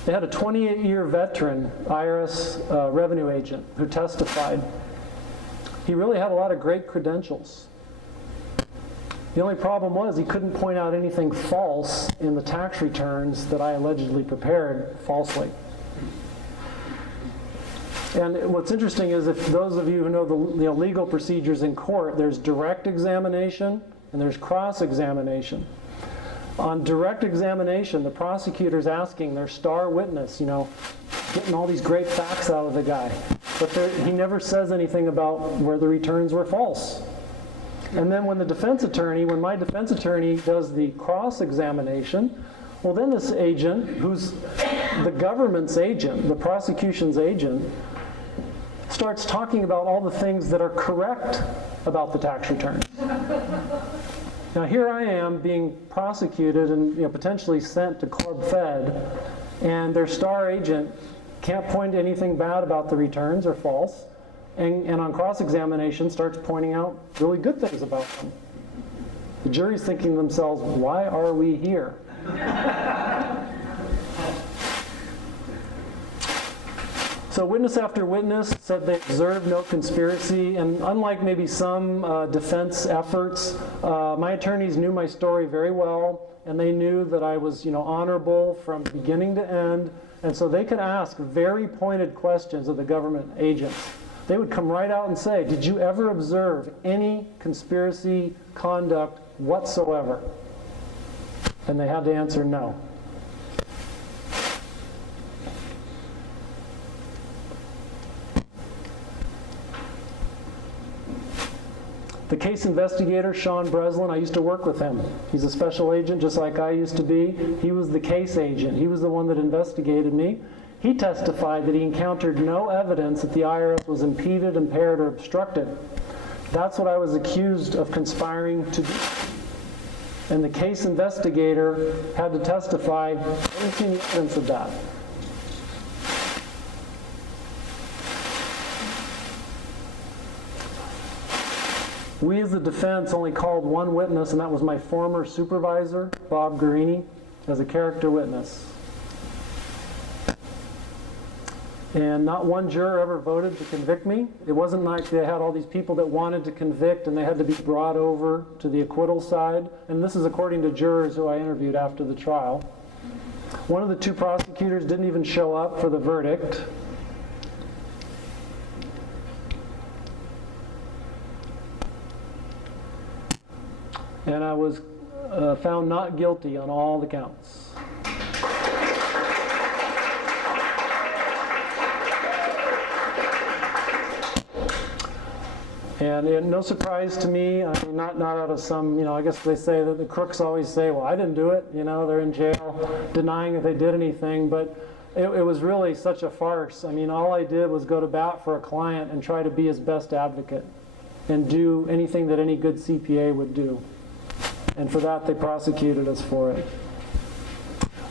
They had a 28-year veteran IRS revenue agent who testified. He really had a lot of great credentials. The only problem was he couldn't point out anything false in the tax returns that I allegedly prepared falsely. And what's interesting is, if those of you who know the legal procedures in court, there's direct examination and there's cross-examination. On direct examination, the prosecutor's asking their star witness, getting all these great facts out of the guy. But he never says anything about where the returns were false. And then when my defense attorney does the cross-examination, well, then this agent, who's the government's agent, the prosecution's agent, starts talking about all the things that are correct about the tax returns. Now here I am being prosecuted and potentially sent to Club Fed, and their star agent can't point to anything bad about the returns or false, and on cross-examination starts pointing out really good things about them. The jury's thinking to themselves, why are we here? So witness after witness said they observed no conspiracy, and unlike maybe some defense efforts, my attorneys knew my story very well, and they knew that I was honorable from beginning to end, and so they could ask very pointed questions of the government agents. They would come right out and say, did you ever observe any conspiracy conduct whatsoever? And they had to answer no. The case investigator, Sean Breslin, I used to work with him. He's a special agent just like I used to be. He was the case agent. He was the one that investigated me. He testified that he encountered no evidence that the IRS was impeded, impaired, or obstructed. That's what I was accused of conspiring to do. And the case investigator had to testify, I didn't see any evidence of that. We as the defense only called one witness, and that was my former supervisor, Bob Guarini, as a character witness. And not one juror ever voted to convict me. It wasn't like they had all these people that wanted to convict and they had to be brought over to the acquittal side. And this is according to jurors who I interviewed after the trial. One of the two prosecutors didn't even show up for the verdict. And I was found not guilty on all the counts. And no surprise to me, I mean, not out of some, I guess they say that the crooks always say, well, I didn't do it, they're in jail denying that they did anything, but it was really such a farce. I mean, all I did was go to bat for a client and try to be his best advocate and do anything that any good CPA would do. And for that, they prosecuted us for it.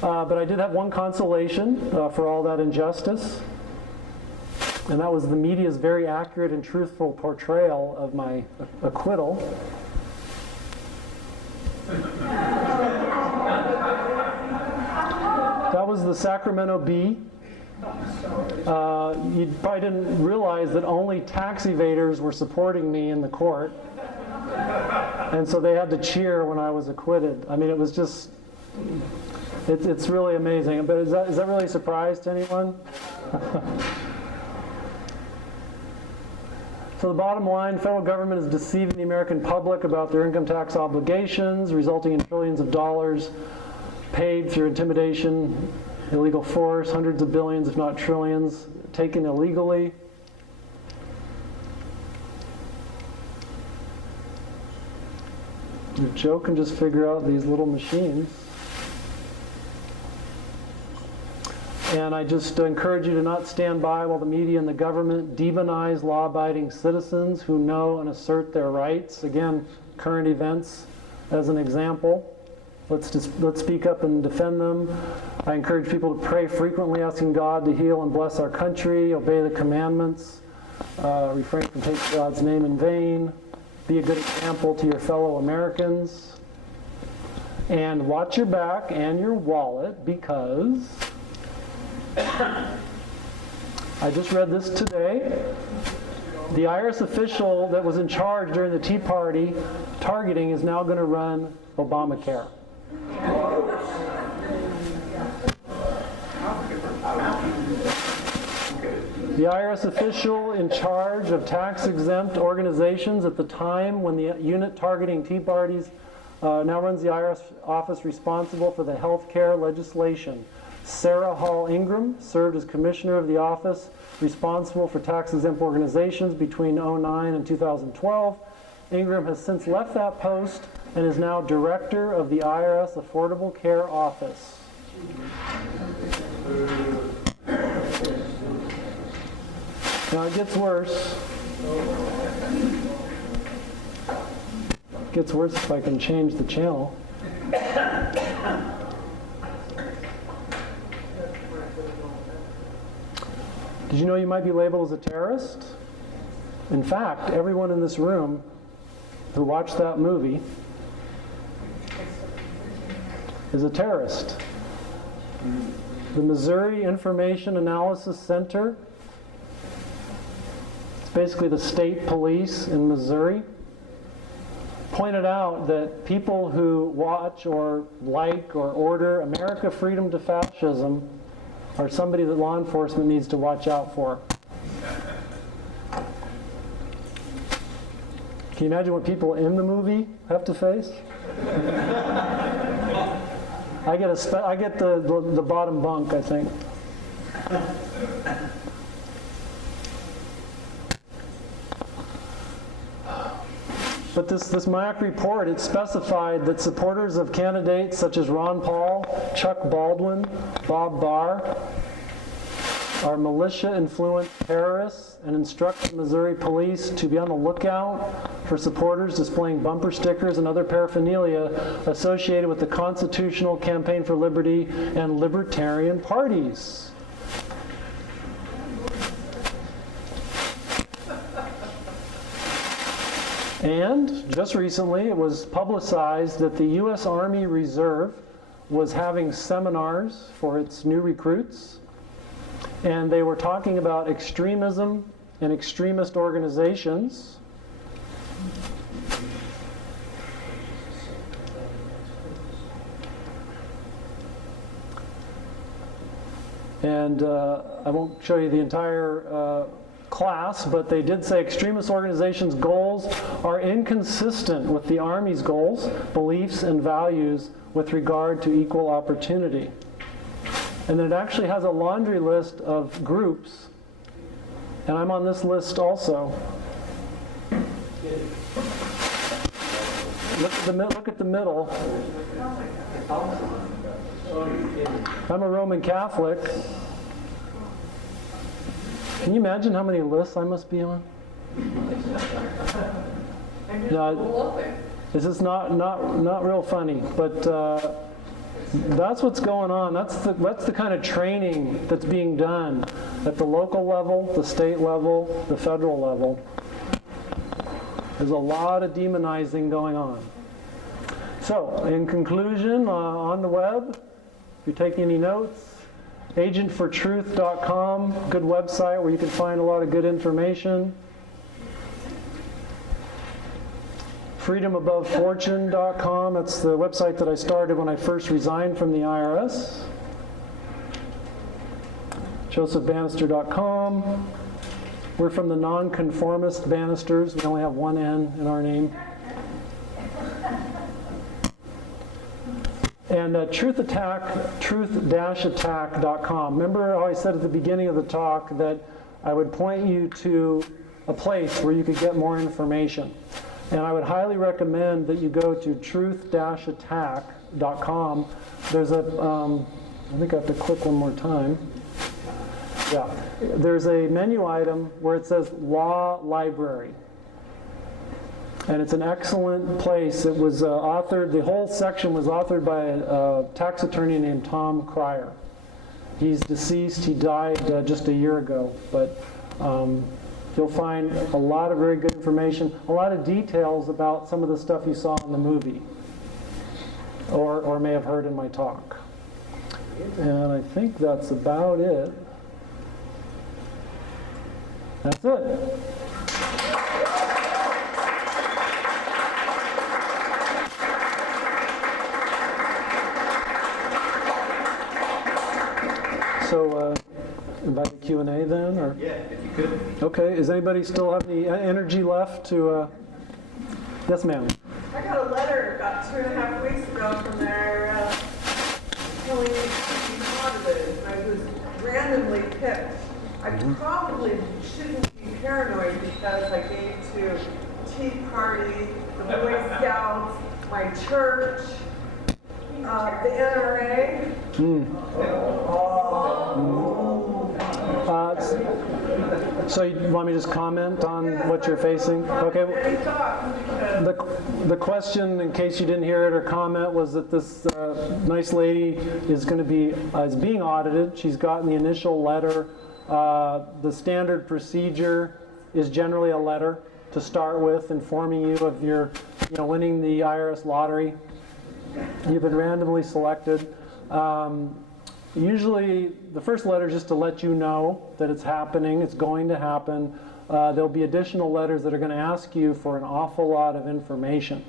But I did have one consolation for all that injustice. And that was the media's very accurate and truthful portrayal of my acquittal. That was the Sacramento Bee. You probably didn't realize that only tax evaders were supporting me in the court. And so they had to cheer when I was acquitted. I mean, it was just, it's really amazing. But is that really a surprise to anyone? So the bottom line, federal government is deceiving the American public about their income tax obligations, resulting in trillions of dollars paid through intimidation, illegal force, hundreds of billions, if not trillions, taken illegally. If Joe can just figure out these little machines. And I just encourage you to not stand by while the media and the government demonize law-abiding citizens who know and assert their rights. Again, current events as an example. Let's speak up and defend them. I encourage people to pray frequently, asking God to heal and bless our country, obey the commandments, refrain from taking God's name in vain, be a good example to your fellow Americans, and watch your back and your wallet, because I just read this today. The IRS official that was in charge during the Tea Party targeting is now going to run Obamacare. The IRS official in charge of tax-exempt organizations at the time when the unit targeting Tea Parties now runs the IRS office responsible for the health care legislation. Sarah Hall Ingram served as commissioner of the office responsible for tax-exempt organizations between 2009 and 2012. Ingram has since left that post and is now director of the IRS Affordable Care Office. Now it gets worse. It gets worse if I can change the channel. Did you know you might be labeled as a terrorist? In fact, everyone in this room who watched that movie is a terrorist. The Missouri Information Analysis Center, it's basically the state police in Missouri, pointed out that people who watch or like or order America Freedom to Fascism are somebody that law enforcement needs to watch out for. Can you imagine what people in the movie have to face? I get the bottom bunk, I think. But this MIAC report, it specified that supporters of candidates such as Ron Paul, Chuck Baldwin, Bob Barr are militia-influenced terrorists and instructed Missouri police to be on the lookout for supporters displaying bumper stickers and other paraphernalia associated with the Constitutional Campaign for Liberty and Libertarian parties. And just recently, it was publicized that the U.S. Army Reserve was having seminars for its new recruits, and they were talking about extremism and extremist organizations. And I won't show you the entire class, but they did say extremist organizations' goals are inconsistent with the Army's goals, beliefs, and values with regard to equal opportunity. And then it actually has a laundry list of groups, and I'm on this list also. Look at the middle. I'm a Roman Catholic. Can you imagine how many lists I must be on? No, this is not real funny, but that's what's going on. That's the kind of training that's being done at the local level, the state level, the federal level. There's a lot of demonizing going on. So, in conclusion, on the web, if you're taking any notes, agentfortruth.com, good website where you can find a lot of good information. freedomabovefortune.com, that's the website that I started when I first resigned from the IRS. josephbanister.com. We're from the nonconformist Banisters. We only have one N in our name. And truth-attack.com. Remember how I said at the beginning of the talk that I would point you to a place where you could get more information. And I would highly recommend that you go to truth-attack.com. There's a, I think I have to click one more time. Yeah, there's a menu item where it says Law Library. And it's an excellent place. It was authored, the whole section was authored by a tax attorney named Tom Cryer. He's deceased, he died just a year ago, but you'll find a lot of very good information, a lot of details about some of the stuff you saw in the movie, or may have heard in my talk. And I think that's about it. That's it. So, invite the Q&A then, or? Yeah, if you could. Okay, does anybody still have any energy left to, yes ma'am? I got a letter about 2.5 weeks ago from their telling me to be audited. I was randomly picked. I probably shouldn't be paranoid because I gave to Tea Party, the Boy Scouts, my church, the NRA. So you want me to just comment on what you're facing? Okay. Any thoughts? The question, in case you didn't hear it or comment, was that this nice lady is going to be is being audited. She's gotten the initial letter. The standard procedure is generally a letter to start with, informing you of your, winning the IRS lottery. You've been randomly selected. Usually, the first letter is just to let you know that it's happening, it's going to happen. There'll be additional letters that are going to ask you for an awful lot of information.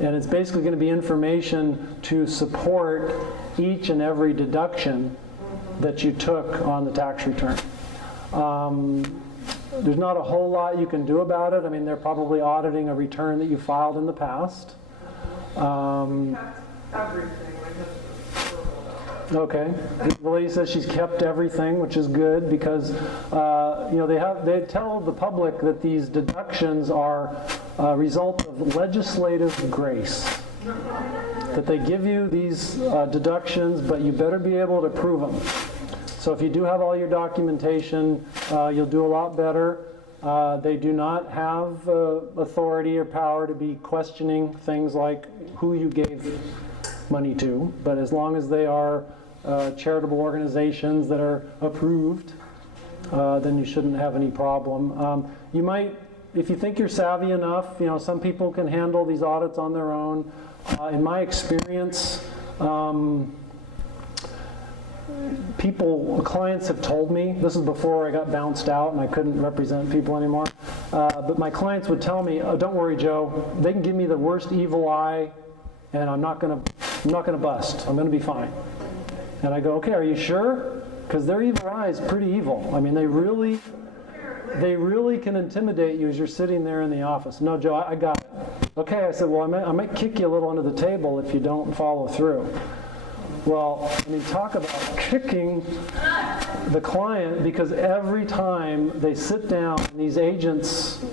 And it's basically going to be information to support each and every deduction that you took on the tax return. There's not a whole lot you can do about it. I mean, they're probably auditing a return that you filed in the past. Everything. Okay. The lady says she's kept everything, which is good because they tell the public that these deductions are a result of legislative grace. That they give you these deductions, but you better be able to prove them. So if you do have all your documentation, you'll do a lot better. They do not have authority or power to be questioning things like who you gave money to, but as long as they are charitable organizations that are approved, then you shouldn't have any problem. You might, if you think you're savvy enough, some people can handle these audits on their own. In my experience, clients have told me, this is before I got bounced out and I couldn't represent people anymore, but my clients would tell me, oh, don't worry, Joe, they can give me the worst evil eye and I'm not gonna bust. I'm gonna be fine. And I go, okay, are you sure? Because their evil eye is pretty evil. I mean, they really can intimidate you as you're sitting there in the office. No, Joe, I got it. Okay, I said, well, I might kick you a little under the table if you don't follow through. Well, I mean, talk about kicking the client, because every time they sit down, these agents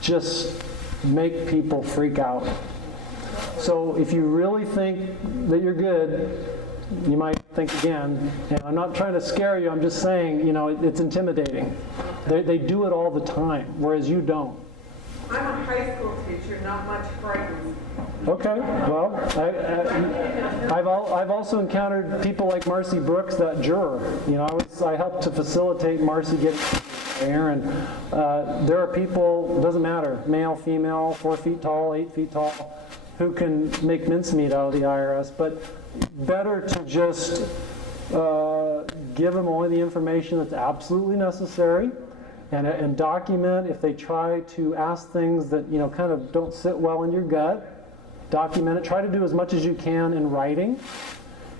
just make people freak out. So if you really think that you're good, you might think again. And I'm not trying to scare you, I'm just saying, it's intimidating. They do it all the time, whereas you don't. I'm a high school teacher, not much frightened. Okay, well, I've also encountered people like Marcy Brooks, that juror. I helped to facilitate Marcy getting there, and there are people, it doesn't matter, male, female, 4 feet tall, 8 feet tall, who can make mincemeat out of the IRS, but better to just give them only the information that's absolutely necessary, and document if they try to ask things that kind of don't sit well in your gut. Document it. Try to do as much as you can in writing,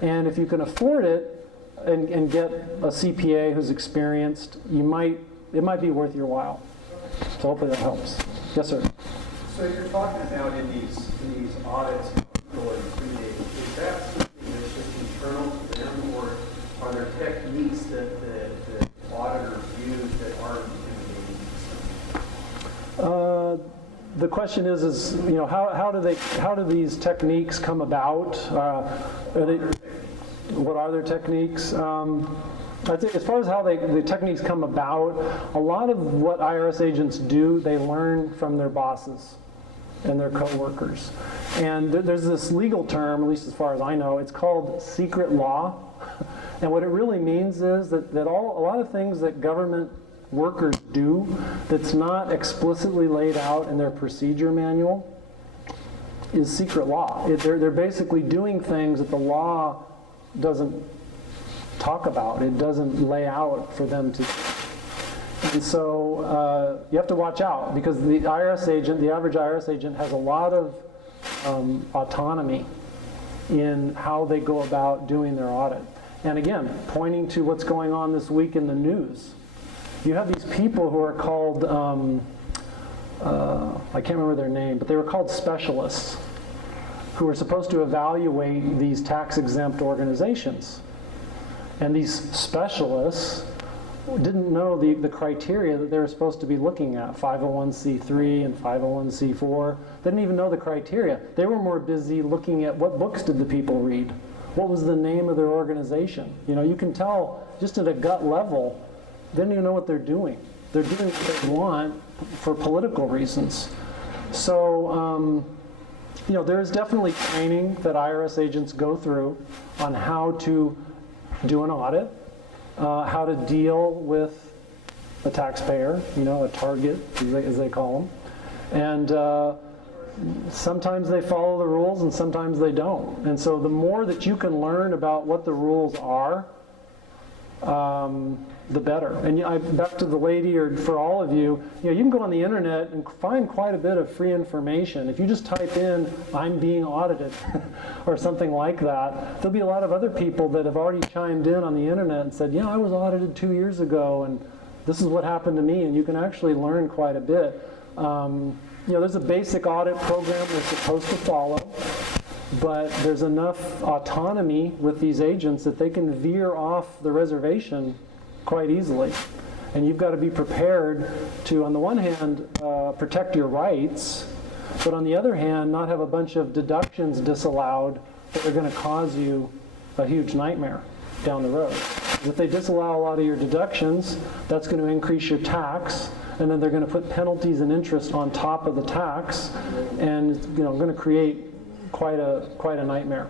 and if you can afford it, and get a CPA who's experienced, it might be worth your while. So hopefully that helps. Yes, sir. So you're talking about in these audits, is that something that's just internal to them, or are there techniques that the auditors use that aren't intimidating? The question is how do these techniques come about? What are their techniques? I think as far as how the techniques come about, a lot of what IRS agents do, they learn from their bosses and their coworkers. And there's this legal term, at least as far as I know, it's called secret law. And what it really means is that a lot of things that government workers do that's not explicitly laid out in their procedure manual is secret law. They're basically doing things that the law doesn't talk about. It doesn't lay out for them to do. And so you have to watch out, because the average IRS agent has a lot of autonomy in how they go about doing their audit. And again, pointing to what's going on this week in the news. You have these people who are called, I can't remember their name, but they were called specialists, who are supposed to evaluate these tax-exempt organizations. And these specialists didn't know the criteria that they were supposed to be looking at, 501c3 and 501c4. They didn't even know the criteria. They were more busy looking at what books did the people read. What was the name of their organization? You know, you can tell just at a gut level, they don't even know what they're doing. They're doing what they want for political reasons. So, you know, there is definitely training that IRS agents go through on how to do an audit, how to deal with a taxpayer, you know, a target, as they call them. And sometimes they follow the rules and sometimes they don't. And so the more that you can learn about what the rules are, the better. And back to the lady, or for all of you, you know, you can go on the internet and find quite a bit of free information. If you just type in, "I'm being audited," or something like that, there'll be a lot of other people that have already chimed in on the internet and said, "Yeah, I was audited 2 years ago, and this is what happened to me," and you can actually learn quite a bit. You know, there's a basic audit program they're supposed to follow, but there's enough autonomy with these agents that they can veer off the reservation quite easily. And you've got to be prepared to, on the one hand, protect your rights, but on the other hand, not have a bunch of deductions disallowed that are going to cause you a huge nightmare down the road. If they disallow a lot of your deductions, that's going to increase your tax, and then they're going to put penalties and interest on top of the tax, and it's, you know, going to create quite a nightmare.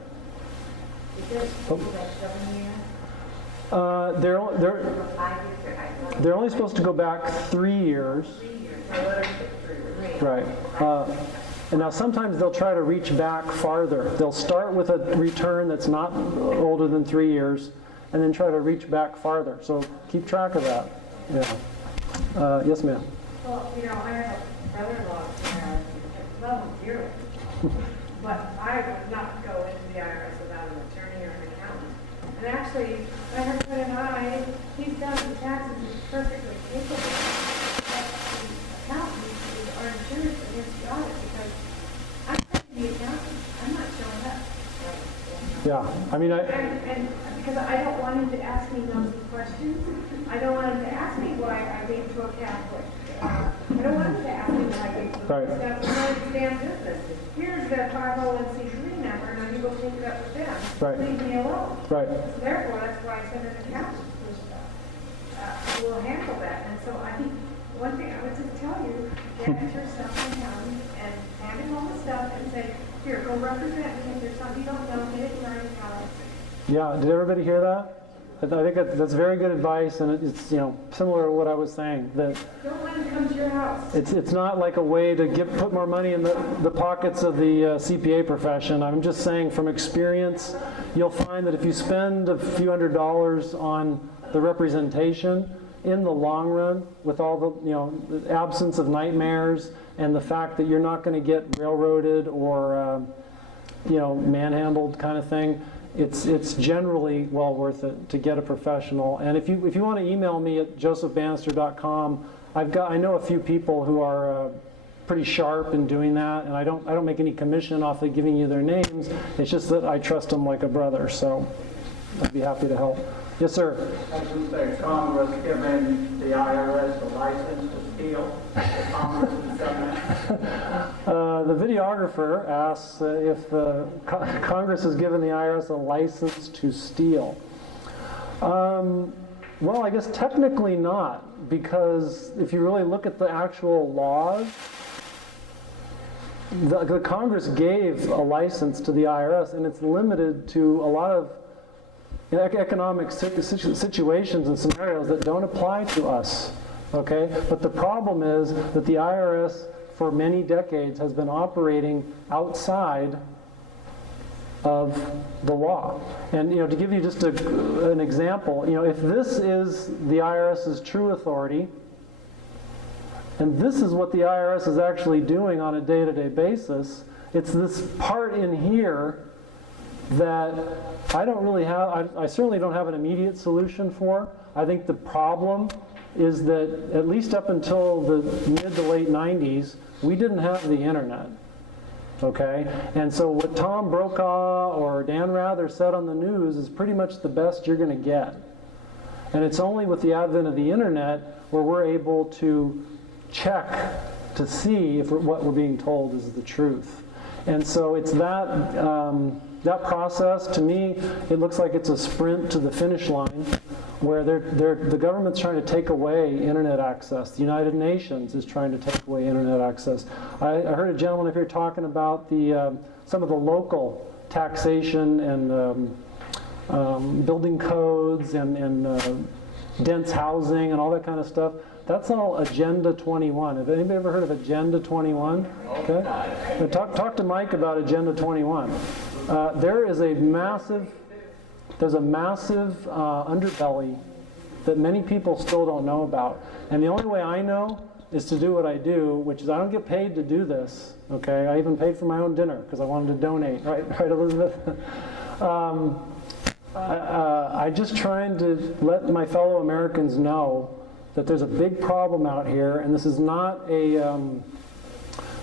They're only supposed to go back 3 years. Right. And now sometimes they'll try to reach back farther. They'll start with a return that's not older than 3 years, and then try to reach back farther. So keep track of that. Yeah. Yes, ma'am. Well, you know, I have a brother-in-law who's level 0, but I would not go into the IRS without an attorney or an accountant. And actually, my husband and I, he's done the taxes, he's perfectly capable. But the accountant is our insurance against the audit, because I'm the accountant, I'm not showing up. Yeah, I mean, And because I don't want him to ask me nosy questions. I don't want him to ask me why I gave to a Catholic. I don't want him to ask me why I gave to a Right. That's none of his damn business. Here's their 501c3 number, now you go take it up with them. Right. Leave me alone. right. So therefore, that's why I send an accountant who will handle that. And so I think one thing I would just tell you, get yourself an accountant and hand him all the stuff and say, here, go represent me. If there's something you don't know, get it in writing, how I say. Yeah, did everybody hear that? I think that's very good advice, and it's, you know, similar to what I was saying, that Don't let him come to your house. it's not like a way to put more money in the pockets of the CPA profession. I'm just saying from experience, you'll find that if you spend a few $100s on the representation, in the long run, with all the, you know, the absence of nightmares and the fact that you're not going to get railroaded or you know, manhandled kind of thing, it's generally well worth it to get a professional. And if you want to email me at josephbanister.com, I know a few people who are pretty sharp in doing that, and I don't make any commission off of giving you their names. It's just that I trust them like a brother, so I'd be happy to help. Yes, sir. As we say, Congress giving the IRS a license to steal. Congress has done that. The videographer asks if Congress has given the IRS a license to steal. Well, I guess technically not, because if you really look at the actual laws, the Congress gave a license to the IRS, and it's limited to a lot of economic situations and scenarios that don't apply to us. Okay? But the problem is that the IRS for many decades has been operating outside of the law. And, you know, to give you just an example, you know, if this is the IRS's true authority, and this is what the IRS is actually doing on a day-to-day basis, it's this part in here that I don't really have, I certainly don't have an immediate solution for. I think the problem is that at least up until the mid to late 90s, we didn't have the internet. Okay? And so what Tom Brokaw or Dan Rather said on the news is pretty much the best you're going to get. And it's only with the advent of the internet where we're able to check to see if what we're being told is the truth. And so it's that, that process, to me, it looks like it's a sprint to the finish line where the government's trying to take away internet access. The United Nations is trying to take away internet access. I heard a gentleman up here talking about some of the local taxation and building codes and dense housing and all that kind of stuff. That's all Agenda 21. Have anybody ever heard of Agenda 21? Okay. Now talk to Mike about Agenda 21. There's a massive underbelly that many people still don't know about. And the only way I know is to do what I do, which is I don't get paid to do this. Okay. I even paid for my own dinner because I wanted to donate. Right, Elizabeth? I just trying to let my fellow Americans know that there's a big problem out here, and this is not a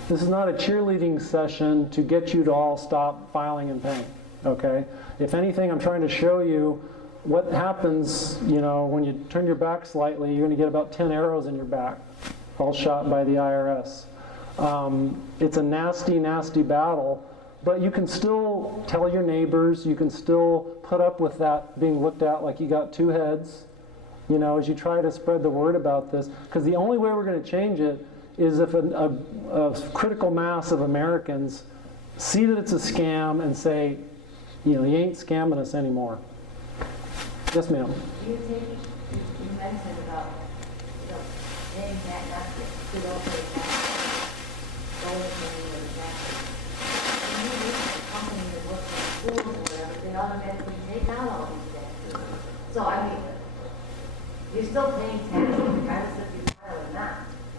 cheerleading session to get you to all stop filing and paying. Okay? If anything, I'm trying to show you what happens, when you turn your back slightly, you're going to get about 10 arrows in your back, all shot by the IRS. It's a nasty, nasty battle. But you can still tell your neighbors, you can still put up with that being looked at like you got two heads, as you try to spread the word about this. Because the only way we're going to change it is if a critical mass of Americans see that it's a scam and say, you ain't scamming us anymore. Yes, ma'am. You mentioned about, paying back, not to don't pay tax, going to the tax. Company that works in schools or whatever, they automatically take out all these taxes. So, you're still paying taxes regardless if you file or not.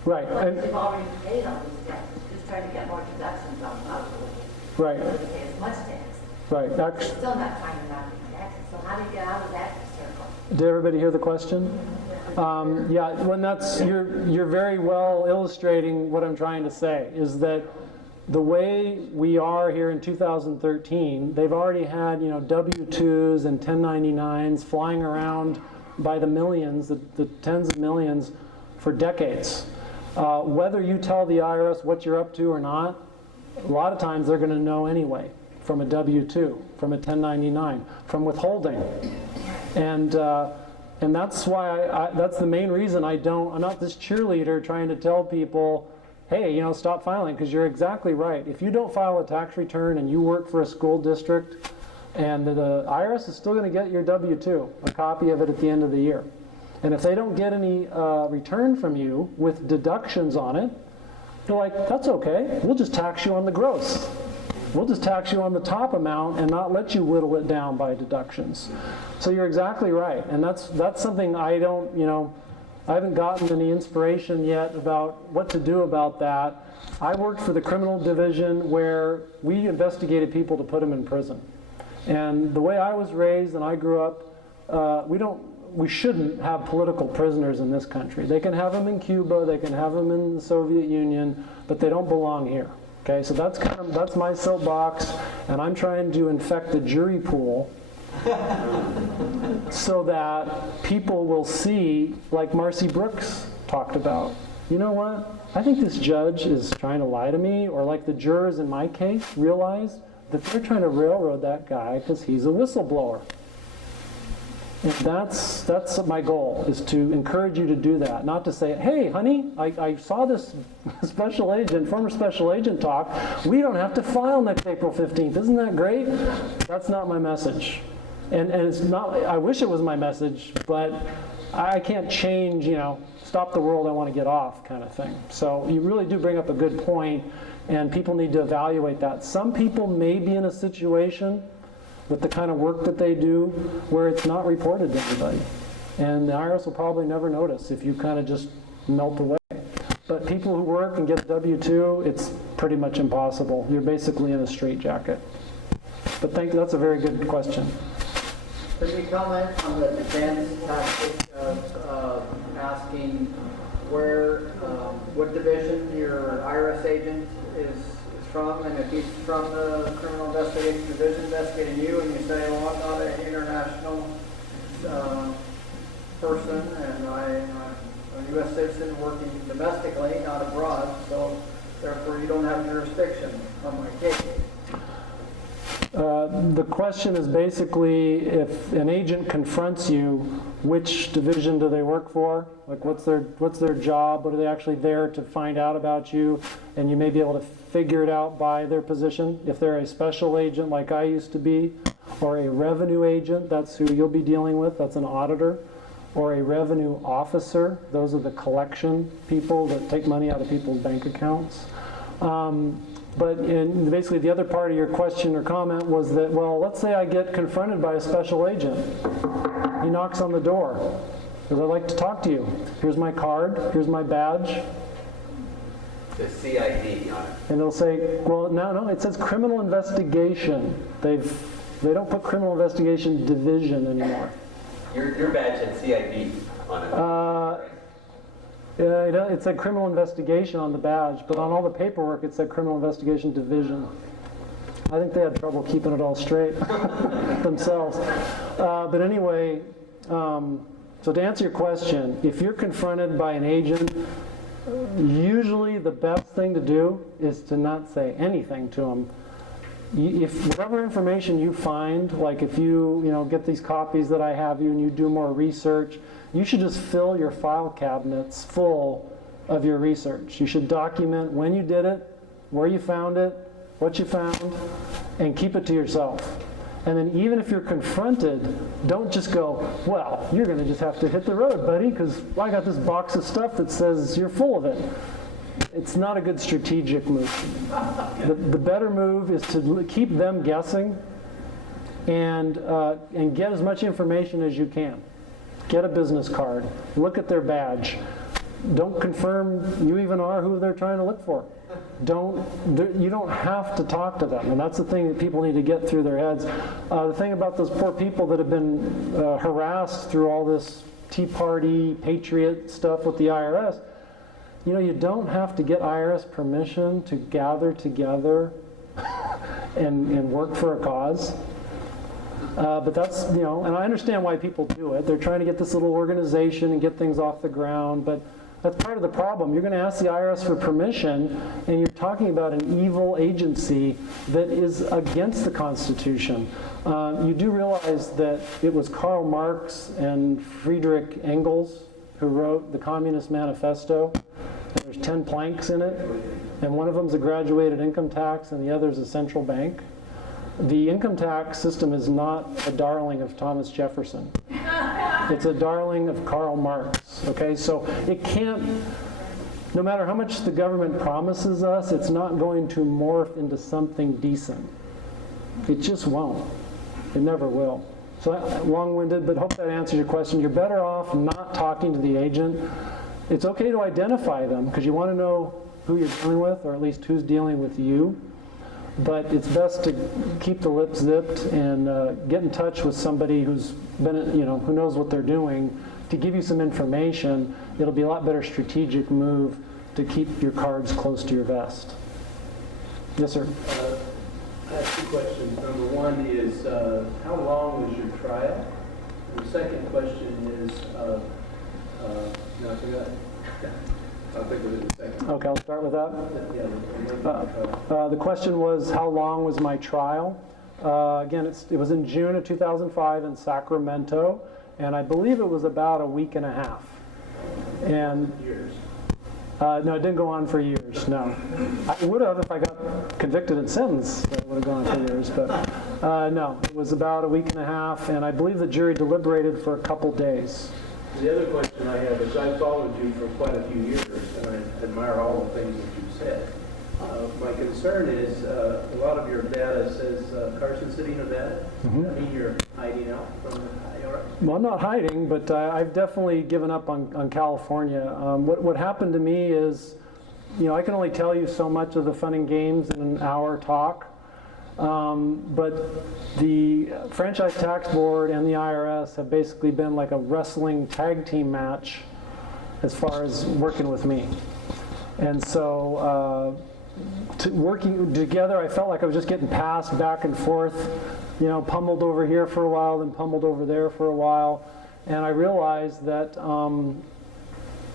Right. But you've already paid all these taxes, just trying to get more deductions on top of it. Right. You don't pay as much tax. Right. You're still not trying to not pay taxes, so how do you get out of that circle? Did everybody hear the question? Yeah, when you're very well illustrating what I'm trying to say, is that the way we are here in 2013, they've already had, W-2s and 1099s flying around by the millions, the tens of millions, for decades. Whether you tell the IRS what you're up to or not, a lot of times they're going to know anyway, from a W-2, from a 1099, from withholding. And that's why that's the main reason I'm not this cheerleader trying to tell people, hey, stop filing, because you're exactly right. If you don't file a tax return and you work for a school district, and the IRS is still going to get your W-2, a copy of it at the end of the year. And if they don't get any return from you with deductions on it, they're like, that's okay. We'll just tax you on the gross. We'll just tax you on the top amount and not let you whittle it down by deductions. So you're exactly right. And that's something I haven't gotten any inspiration yet about what to do about that. I worked for the Criminal Division where we investigated people to put them in prison. And the way I was raised and I grew up, we shouldn't have political prisoners in this country. They can have them in Cuba, they can have them in the Soviet Union, but they don't belong here. Okay, so that's my soapbox, and I'm trying to infect the jury pool so that people will see, like Marcy Brooks talked about, you know what? I think this judge is trying to lie to me, or like the jurors in my case realized that they're trying to railroad that guy because he's a whistleblower. And that's my goal, is to encourage you to do that. Not to say, hey, honey, I saw this former special agent talk. We don't have to file next April 15th. Isn't that great? That's not my message. And it's not, I wish it was my message, but I can't change, stop the world, I want to get off kind of thing. So you really do bring up a good point, and people need to evaluate that. Some people may be in a situation with the kind of work that they do where it's not reported to anybody. And the IRS will probably never notice if you kind of just melt away. But people who work and get W-2, it's pretty much impossible. You're basically in a straitjacket. But that's a very good question. Can you comment on the defense tactic of asking what division your IRS agent is from, and if he's from the Criminal Investigation Division investigating you, and you say, well, I'm not an international person, and I'm a U.S. citizen working domestically, not abroad, so therefore you don't have jurisdiction on my case. The question is basically, if an agent confronts you, which division do they work for? Like, what's their job? What are they actually there to find out about you? And you may be able to figure it out by their position. If they're a special agent like I used to be, or a revenue agent, that's who you'll be dealing with, that's an auditor, or a revenue officer, those are the collection people that take money out of people's bank accounts. But basically the other part of your question or comment was that, well, let's say I get confronted by a special agent. He knocks on the door. Because I'd like to talk to you. Here's my card, here's my badge. The CID on it. And they'll say, well, no, it says criminal investigation. They don't put criminal investigation division anymore. Your badge had CID on it. It said criminal investigation on the badge, but on all the paperwork it said criminal investigation division. I think they had trouble keeping it all straight themselves. But anyway, so to answer your question, if you're confronted by an agent, usually the best thing to do is to not say anything to them. If whatever information you find, like if you get these copies that I have you and you do more research, you should just fill your file cabinets full of your research. You should document when you did it, where you found it, what you found, and keep it to yourself. And then even if you're confronted, don't just go, well, you're going to just have to hit the road, buddy, because I got this box of stuff that says you're full of it. It's not a good strategic move. The better move is to keep them guessing and get as much information as you can. Get a business card. Look at their badge. Don't confirm you even are who they're trying to look for. You don't have to talk to them, and that's the thing that people need to get through their heads. The thing about those poor people that have been harassed through all this Tea Party, Patriot stuff with the IRS, you don't have to get IRS permission to gather together and work for a cause. But that's, and I understand why people do it. They're trying to get this little organization and get things off the ground, but that's part of the problem. You're going to ask the IRS for permission, and you're talking about an evil agency that is against the Constitution. You do realize that it was Karl Marx and Friedrich Engels who wrote the Communist Manifesto. And there's 10 planks in it, and one of them is a graduated income tax, and the other is a central bank. The income tax system is not a darling of Thomas Jefferson. It's a darling of Karl Marx, okay? So it can't, no matter how much the government promises us, it's not going to morph into something decent. It just won't. It never will. So long-winded, but hope that answers your question. You're better off not talking to the agent. It's okay to identify them because you want to know who you're dealing with, or at least who's dealing with you. But it's best to keep the lips zipped and get in touch with somebody who's been, who knows what they're doing to give you some information. It'll be a lot better strategic move to keep your cards close to your vest. Yes, sir. I have two questions. Number one is, how long was your trial? The second question is, no, I forgot. I'll think of it in a second. Okay, I'll start with that. Yeah, The question was, how long was my trial? Again, it was in June of 2005 in Sacramento, and I believe it was about a week and a half. And years. no, it didn't go on for years, no. I would have if I got convicted and sentenced. It would have gone for years, but no. It was about a week and a half, and I believe the jury deliberated for a couple days. The other question I have is, I've followed you for quite a few years, and I admire all the things that you've said. My concern is, a lot of your data says Carson City, Nevada. Mm-hmm. I mean, you're hiding out from the IRS. Well, I'm not hiding, but I've definitely given up on California. What happened to me is, I can only tell you so much of the fun and games in an hour talk. But the Franchise Tax Board and the IRS have basically been like a wrestling tag team match as far as working with me. And so working together, I felt like I was just getting passed back and forth, pummeled over here for a while, then pummeled over there for a while. And I realized that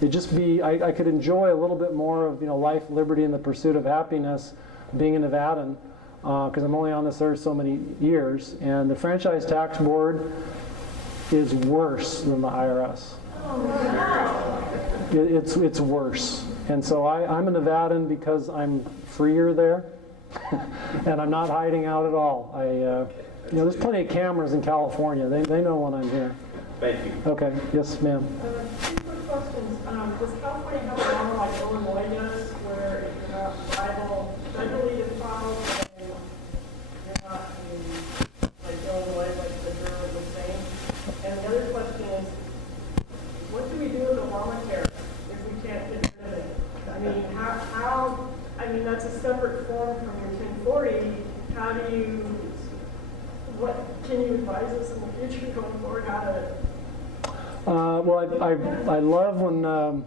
I could enjoy a little bit more of life, liberty, and the pursuit of happiness being a Nevadan, because I'm only on this earth so many years. And the Franchise Tax Board is worse than the IRS. It's worse. And so I'm a Nevadan because I'm freer there, and I'm not hiding out at all. There's plenty of cameras in California. They know when I'm here. Thank you. Okay. Yes, ma'am. Two quick questions. Does California have a law like Illinois does, where if you're not liable federally to file, then you're not like Illinois, like the juror was saying? And the other question is, what do we do with Obamacare if we can't get rid of it? I mean, that's a separate form from your 1040. How do you, can you advise us in the future going forward how to? Well, I love when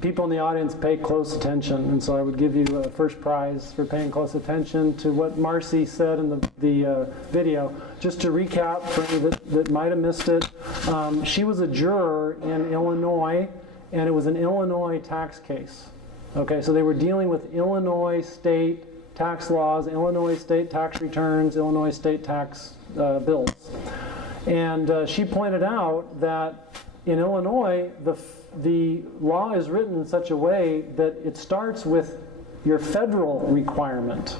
people in the audience pay close attention, and so I would give you a first prize for paying close attention to what Marcy said in the video. Just to recap for any that might have missed it, she was a juror in Illinois, and it was an Illinois tax case. Okay, so they were dealing with Illinois state tax laws, Illinois state tax returns, Illinois state tax bills. And she pointed out that in Illinois, the law is written in such a way that it starts with your federal requirement.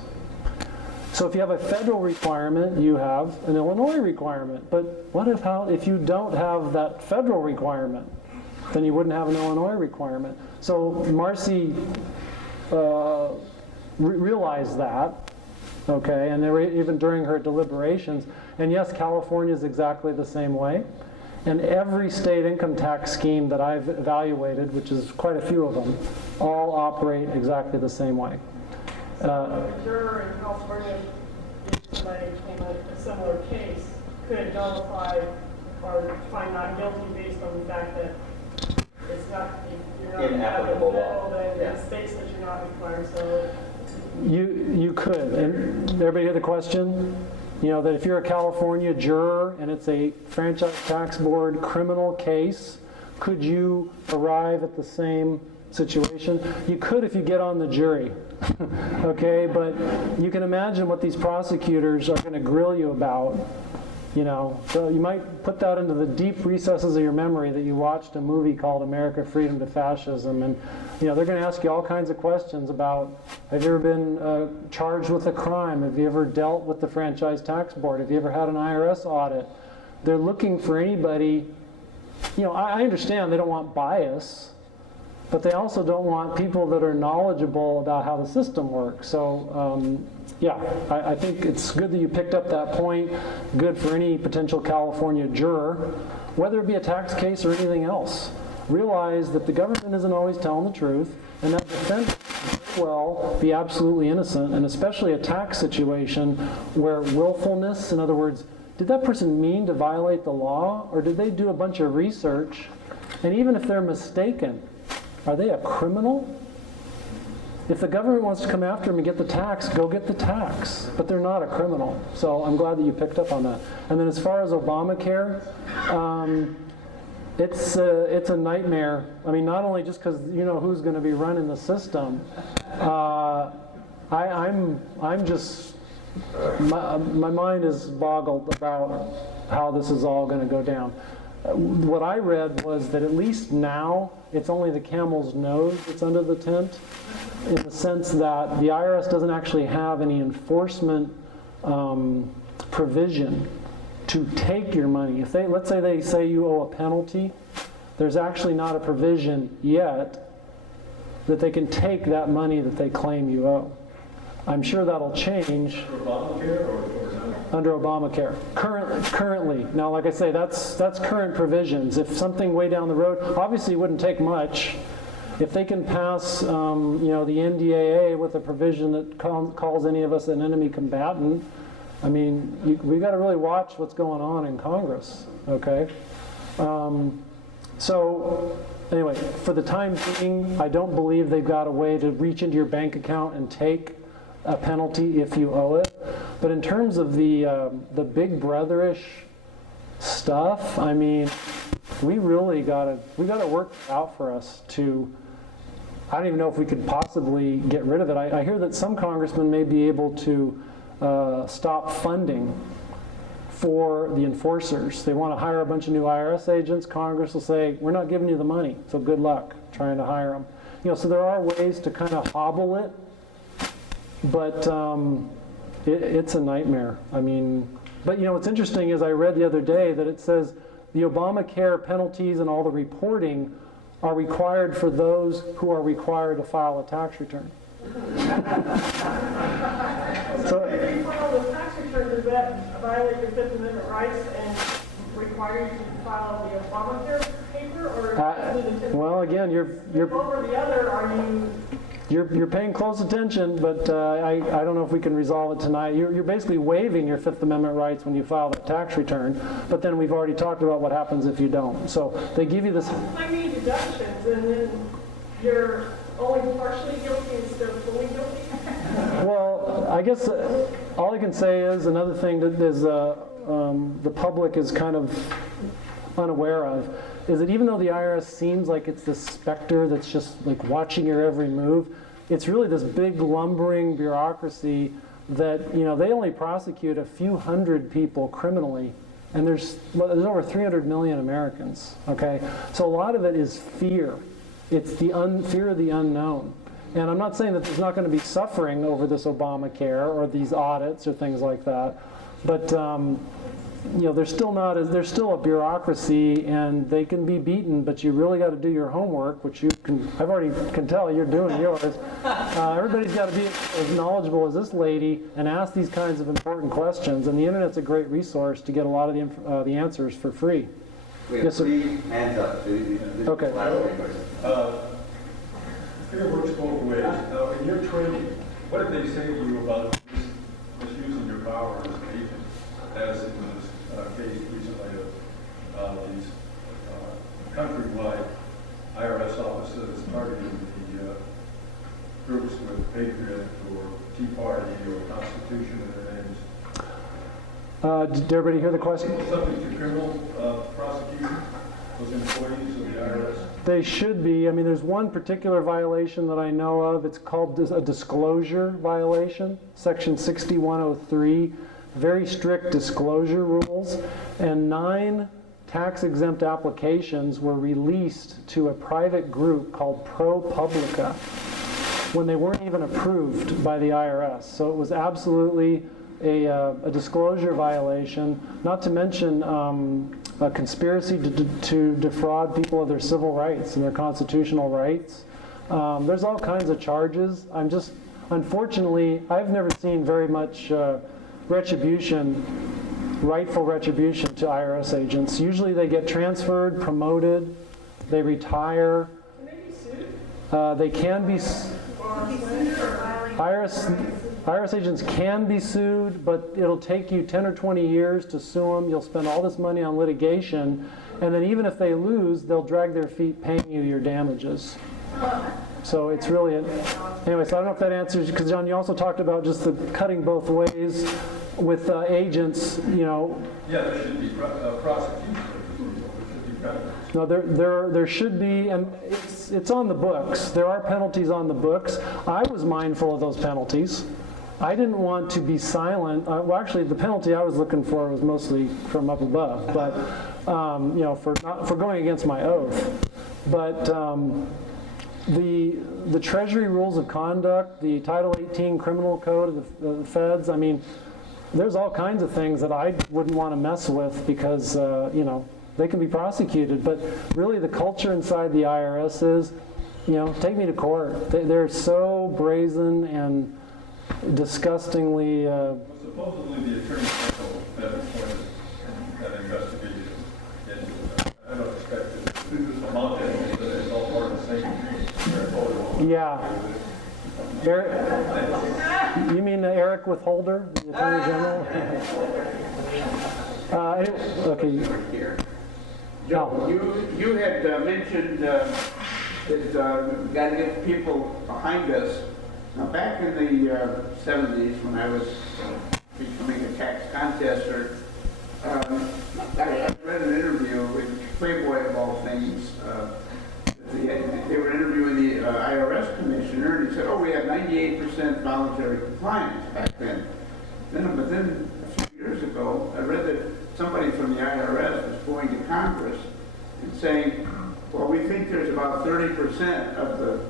So if you have a federal requirement, you have an Illinois requirement. But what if you don't have that federal requirement? Then you wouldn't have an Illinois requirement. So Marcy realized that, okay, and they were even during her deliberations. And yes, California is exactly the same way. And every state income tax scheme that I've evaluated, which is quite a few of them, all operate exactly the same way. A juror in California, if somebody came up with a similar case, could nullify or find not guilty based on the fact that it's not, you're not inapplicable law. Then it states that you're not required. So you could. And everybody hear the question? That if you're a California juror and it's a Franchise Tax Board criminal case, could you arrive at the same situation? You could if you get on the jury, okay? But you can imagine what these prosecutors are going to grill you about, So you might put that into the deep recesses of your memory that you watched a movie called America, Freedom to Fascism, and they're going to ask you all kinds of questions about, have you ever been charged with a crime? Have you ever dealt with the Franchise Tax Board? Have you ever had an IRS audit? They're looking for anybody, I understand they don't want bias, but they also don't want people that are knowledgeable about how the system works. So, I think it's good that you picked up that point. Good for any potential California juror, whether it be a tax case or anything else. Realize that the government isn't always telling the truth, and that defendant may well be absolutely innocent, and especially a tax situation where willfulness, in other words, did that person mean to violate the law, or did they do a bunch of research? And even if they're mistaken, are they a criminal? If the government wants to come after them and get the tax, go get the tax. But they're not a criminal. So I'm glad that you picked up on that. And then as far as Obamacare, it's a nightmare. I mean, not only just because who's going to be running the system. I'm just, my mind is boggled about how this is all going to go down. What I read was that at least now, it's only the camel's nose that's under the tent, in the sense that the IRS doesn't actually have any enforcement provision to take your money. If let's say they say you owe a penalty, there's actually not a provision yet that they can take that money that they claim you owe. I'm sure that'll change. Under Obamacare, currently. Now, like I say, that's current provisions. If something way down the road, obviously it wouldn't take much. If they can pass, the NDAA with a provision that calls any of us an enemy combatant, I mean, we got to really watch what's going on in Congress, okay? So anyway, for the time being, I don't believe they've got a way to reach into your bank account and take a penalty if you owe it. But in terms of the big brotherish stuff, I mean, we really got to work out for us to. I don't even know if we could possibly get rid of it. I hear that some congressmen may be able to stop funding for the enforcers. They want to hire a bunch of new IRS agents. Congress will say, we're not giving you the money, so good luck trying to hire them. You know, so there are ways to kind of hobble it, but it's a nightmare. I mean, but you know, what's interesting is I read the other day that it says the Obamacare penalties and all the reporting are required for those who are required to file a tax return. So if you file the tax return, does that violate your Fifth Amendment rights and require you to file the Obamacare paper, or well, again, you're over the other? Are you're paying close attention, but I don't know if we can resolve it tonight. You're basically waiving your Fifth Amendment rights when you file that tax return, but then we've already talked about what happens if you don't. So they give you this. I mean deductions, and then you're only partially guilty instead of fully guilty. Well, I guess all I can say is another thing that is the public is kind of unaware of is that even though the IRS seems like it's this specter that's just like watching your every move, it's really this big lumbering bureaucracy that, you know, they only prosecute a few hundred people criminally, and there's over 300 million Americans, okay? So a lot of it is fear. It's the fear of the unknown. And I'm not saying that there's not going to be suffering over this Obamacare or these audits or things like that, but you know, there's still a bureaucracy, and they can be beaten, but you really got to do your homework, which you can. Can tell you're doing yours. Everybody's got to be as knowledgeable as this lady and ask these kinds of important questions. And the internet's a great resource to get a lot of the answers for free. We have Yes, sir. 3 hands up. Okay. Fear works both ways. Now, in your training, what did they say to you about misusing your power as an agent, as in this case recently of these countrywide IRS offices targeting the groups with Patriot or Tea Party or Constitution in their names? Did everybody hear the question? Subject to criminal prosecution, those employees of the IRS? They should be. I mean, there's one particular violation that I know of. It's called a disclosure violation, Section 6103, very strict disclosure rules. And 9 tax-exempt applications were released to a private group called ProPublica when they weren't even approved by the IRS. So it was absolutely a disclosure violation, not to mention a conspiracy to defraud people of their civil rights and their constitutional rights. There's all kinds of charges. Unfortunately, I've never seen very much rightful retribution to IRS agents. Usually they get transferred, promoted, they retire. Can they be sued? They can be IRS agents can be sued, but it'll take you 10 or 20 years to sue them. You'll spend all this money on litigation, and then even if they lose, they'll drag their feet paying you your damages. So it's really anyway, so I don't know if that answers, because John, you also talked about just the cutting both ways with agents, you know. Yeah, there should be prosecution. There should be penalties. No, there should be, and it's on the books. There are penalties on the books. I was mindful of those penalties. I didn't want to be silent. Well, actually, the penalty I was looking for was mostly from up above, but you know, for going against my oath. But the Treasury Rules of Conduct, the Title 18 Criminal Code of the Feds. I mean, there's all kinds of things that I wouldn't want to mess with because you know, they can be prosecuted. But really, the culture inside the IRS is, you know, take me to court. They're so brazen and disgustingly. Well, supposedly the Attorney General had appointed that investigation. I don't expect it to amount to anything, but it's all part of the same. Yeah. You mean Eric Withholder, the Attorney General? Okay. Joe, you had mentioned that we've got to get people behind us. Now, back in the 70s, when I was becoming a tax contester, I read an interview with Playboy of all things. They were interviewing the IRS Commissioner, and he said, "Oh, we have 98% voluntary compliance back then." But then a few years ago, I read that somebody from the IRS was going to Congress and saying, "Well, we think there's about 30% of the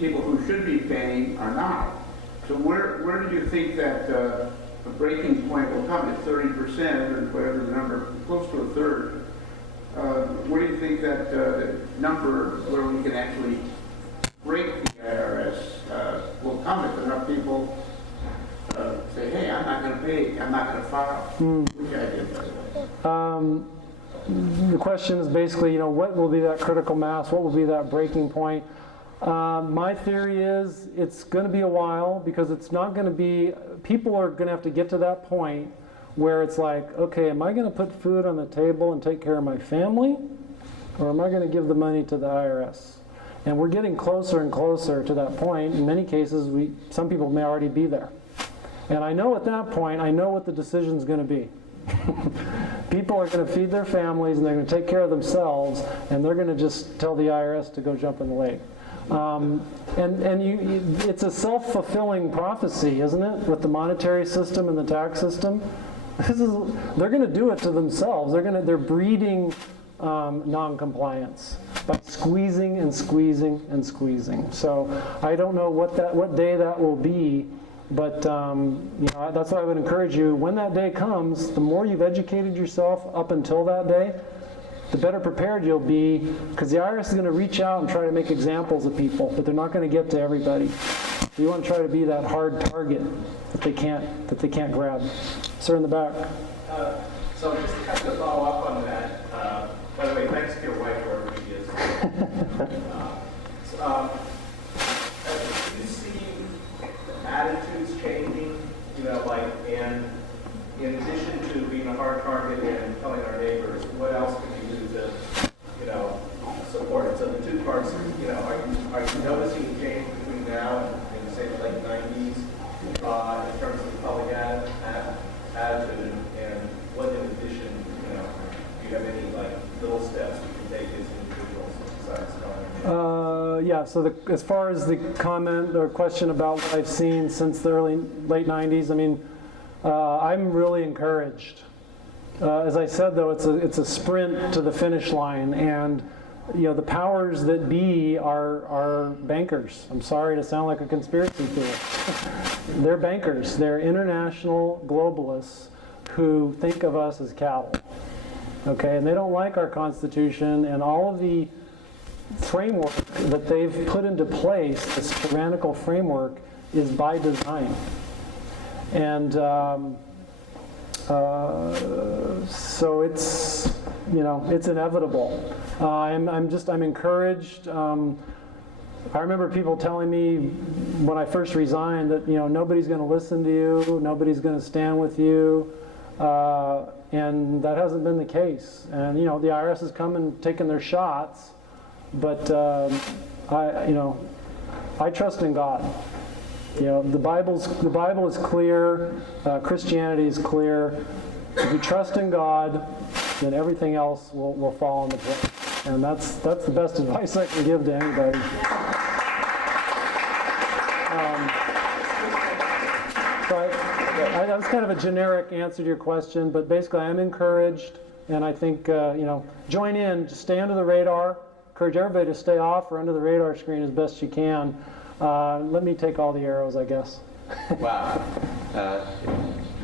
people who should be paying are not." So where do you think that a breaking point will come at 30% or whatever the number, close to a third? Where do you think that number where we can actually break the IRS will come if enough people say, "Hey, I'm not going to pay, I'm not going to file"? Which I did, by the way. The question is basically, what will be that critical mass? What will be that breaking point? My theory is it's going to be a while, because it's not going to be, people are going to have to get to that point where it's like, okay, am I going to put food on the table and take care of my family? Or am I going to give the money to the IRS? And we're getting closer and closer to that point. In many cases, some people may already be there. And I know at that point, I know what the decision is going to be. People are going to feed their families, and they're going to take care of themselves, and they're going to just tell the IRS to go jump in the lake. It's a self-fulfilling prophecy, isn't it, with the monetary system and the tax system? They're going to do it to themselves. They're breeding non-compliance by squeezing and squeezing and squeezing. So I don't know what day that will be, but that's why I would encourage you, when that day comes, the more you've educated yourself up until that day, the better prepared you'll be, because the IRS is going to reach out and try to make examples of people, but they're not going to get to everybody. So you want to try to be that hard target that they can't grab. Sir in the back. So just to kind of follow up on that, by the way, thanks to your wife, wherever she is. Do you see attitudes changing, and in addition to being a hard target and telling our neighbors, what else can we do to, support it? So the two parts, are you noticing a change between now and say the late 90s in terms of public attitude, and what in addition, do you have any little steps you can take as individuals besides telling? Yeah, so as far as the comment or question about what I've seen since the late 90s, I'm really encouraged. As I said, though, it's a sprint to the finish line, and the powers that be are bankers. I'm sorry to sound like a conspiracy theorist. They're bankers. They're international globalists who think of us as cattle. Okay, and they don't like our Constitution and all of the framework that they've put into place. This tyrannical framework is by design. And so it's inevitable. I'm encouraged. I remember people telling me when I first resigned that nobody's going to listen to you, nobody's going to stand with you, and that hasn't been the case. And the IRS has come and taken their shots, but I trust in God. The Bible is clear. Christianity is clear. If you trust in God, then everything else will fall into place. And that's the best advice I can give to anybody. That was kind of a generic answer to your question, but basically I'm encouraged, and I think join in, just stay under the radar. Encourage everybody to stay off or under the radar screen as best you can. Let me take all the arrows, I guess. Wow.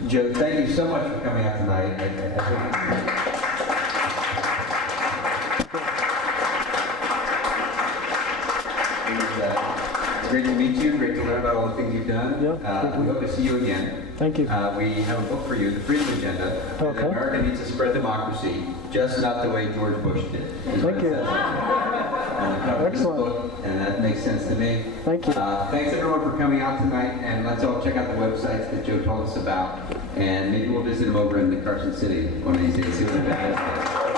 Joe, thank you so much for coming out tonight. It's great to meet you, great to learn about all the things you've done. Yeah, we hope to see you again. Thank you. We have a book for you, The Freedom Agenda. Okay. America needs to spread democracy, just not the way George Bush did. Thank you. on the cover of this Excellent. book, and that makes sense to me. Thank you. Thanks everyone for coming out tonight, and let's all check out the websites that Joe told us about, and maybe we'll visit them over in the Carson City one of these days, see what the bad is.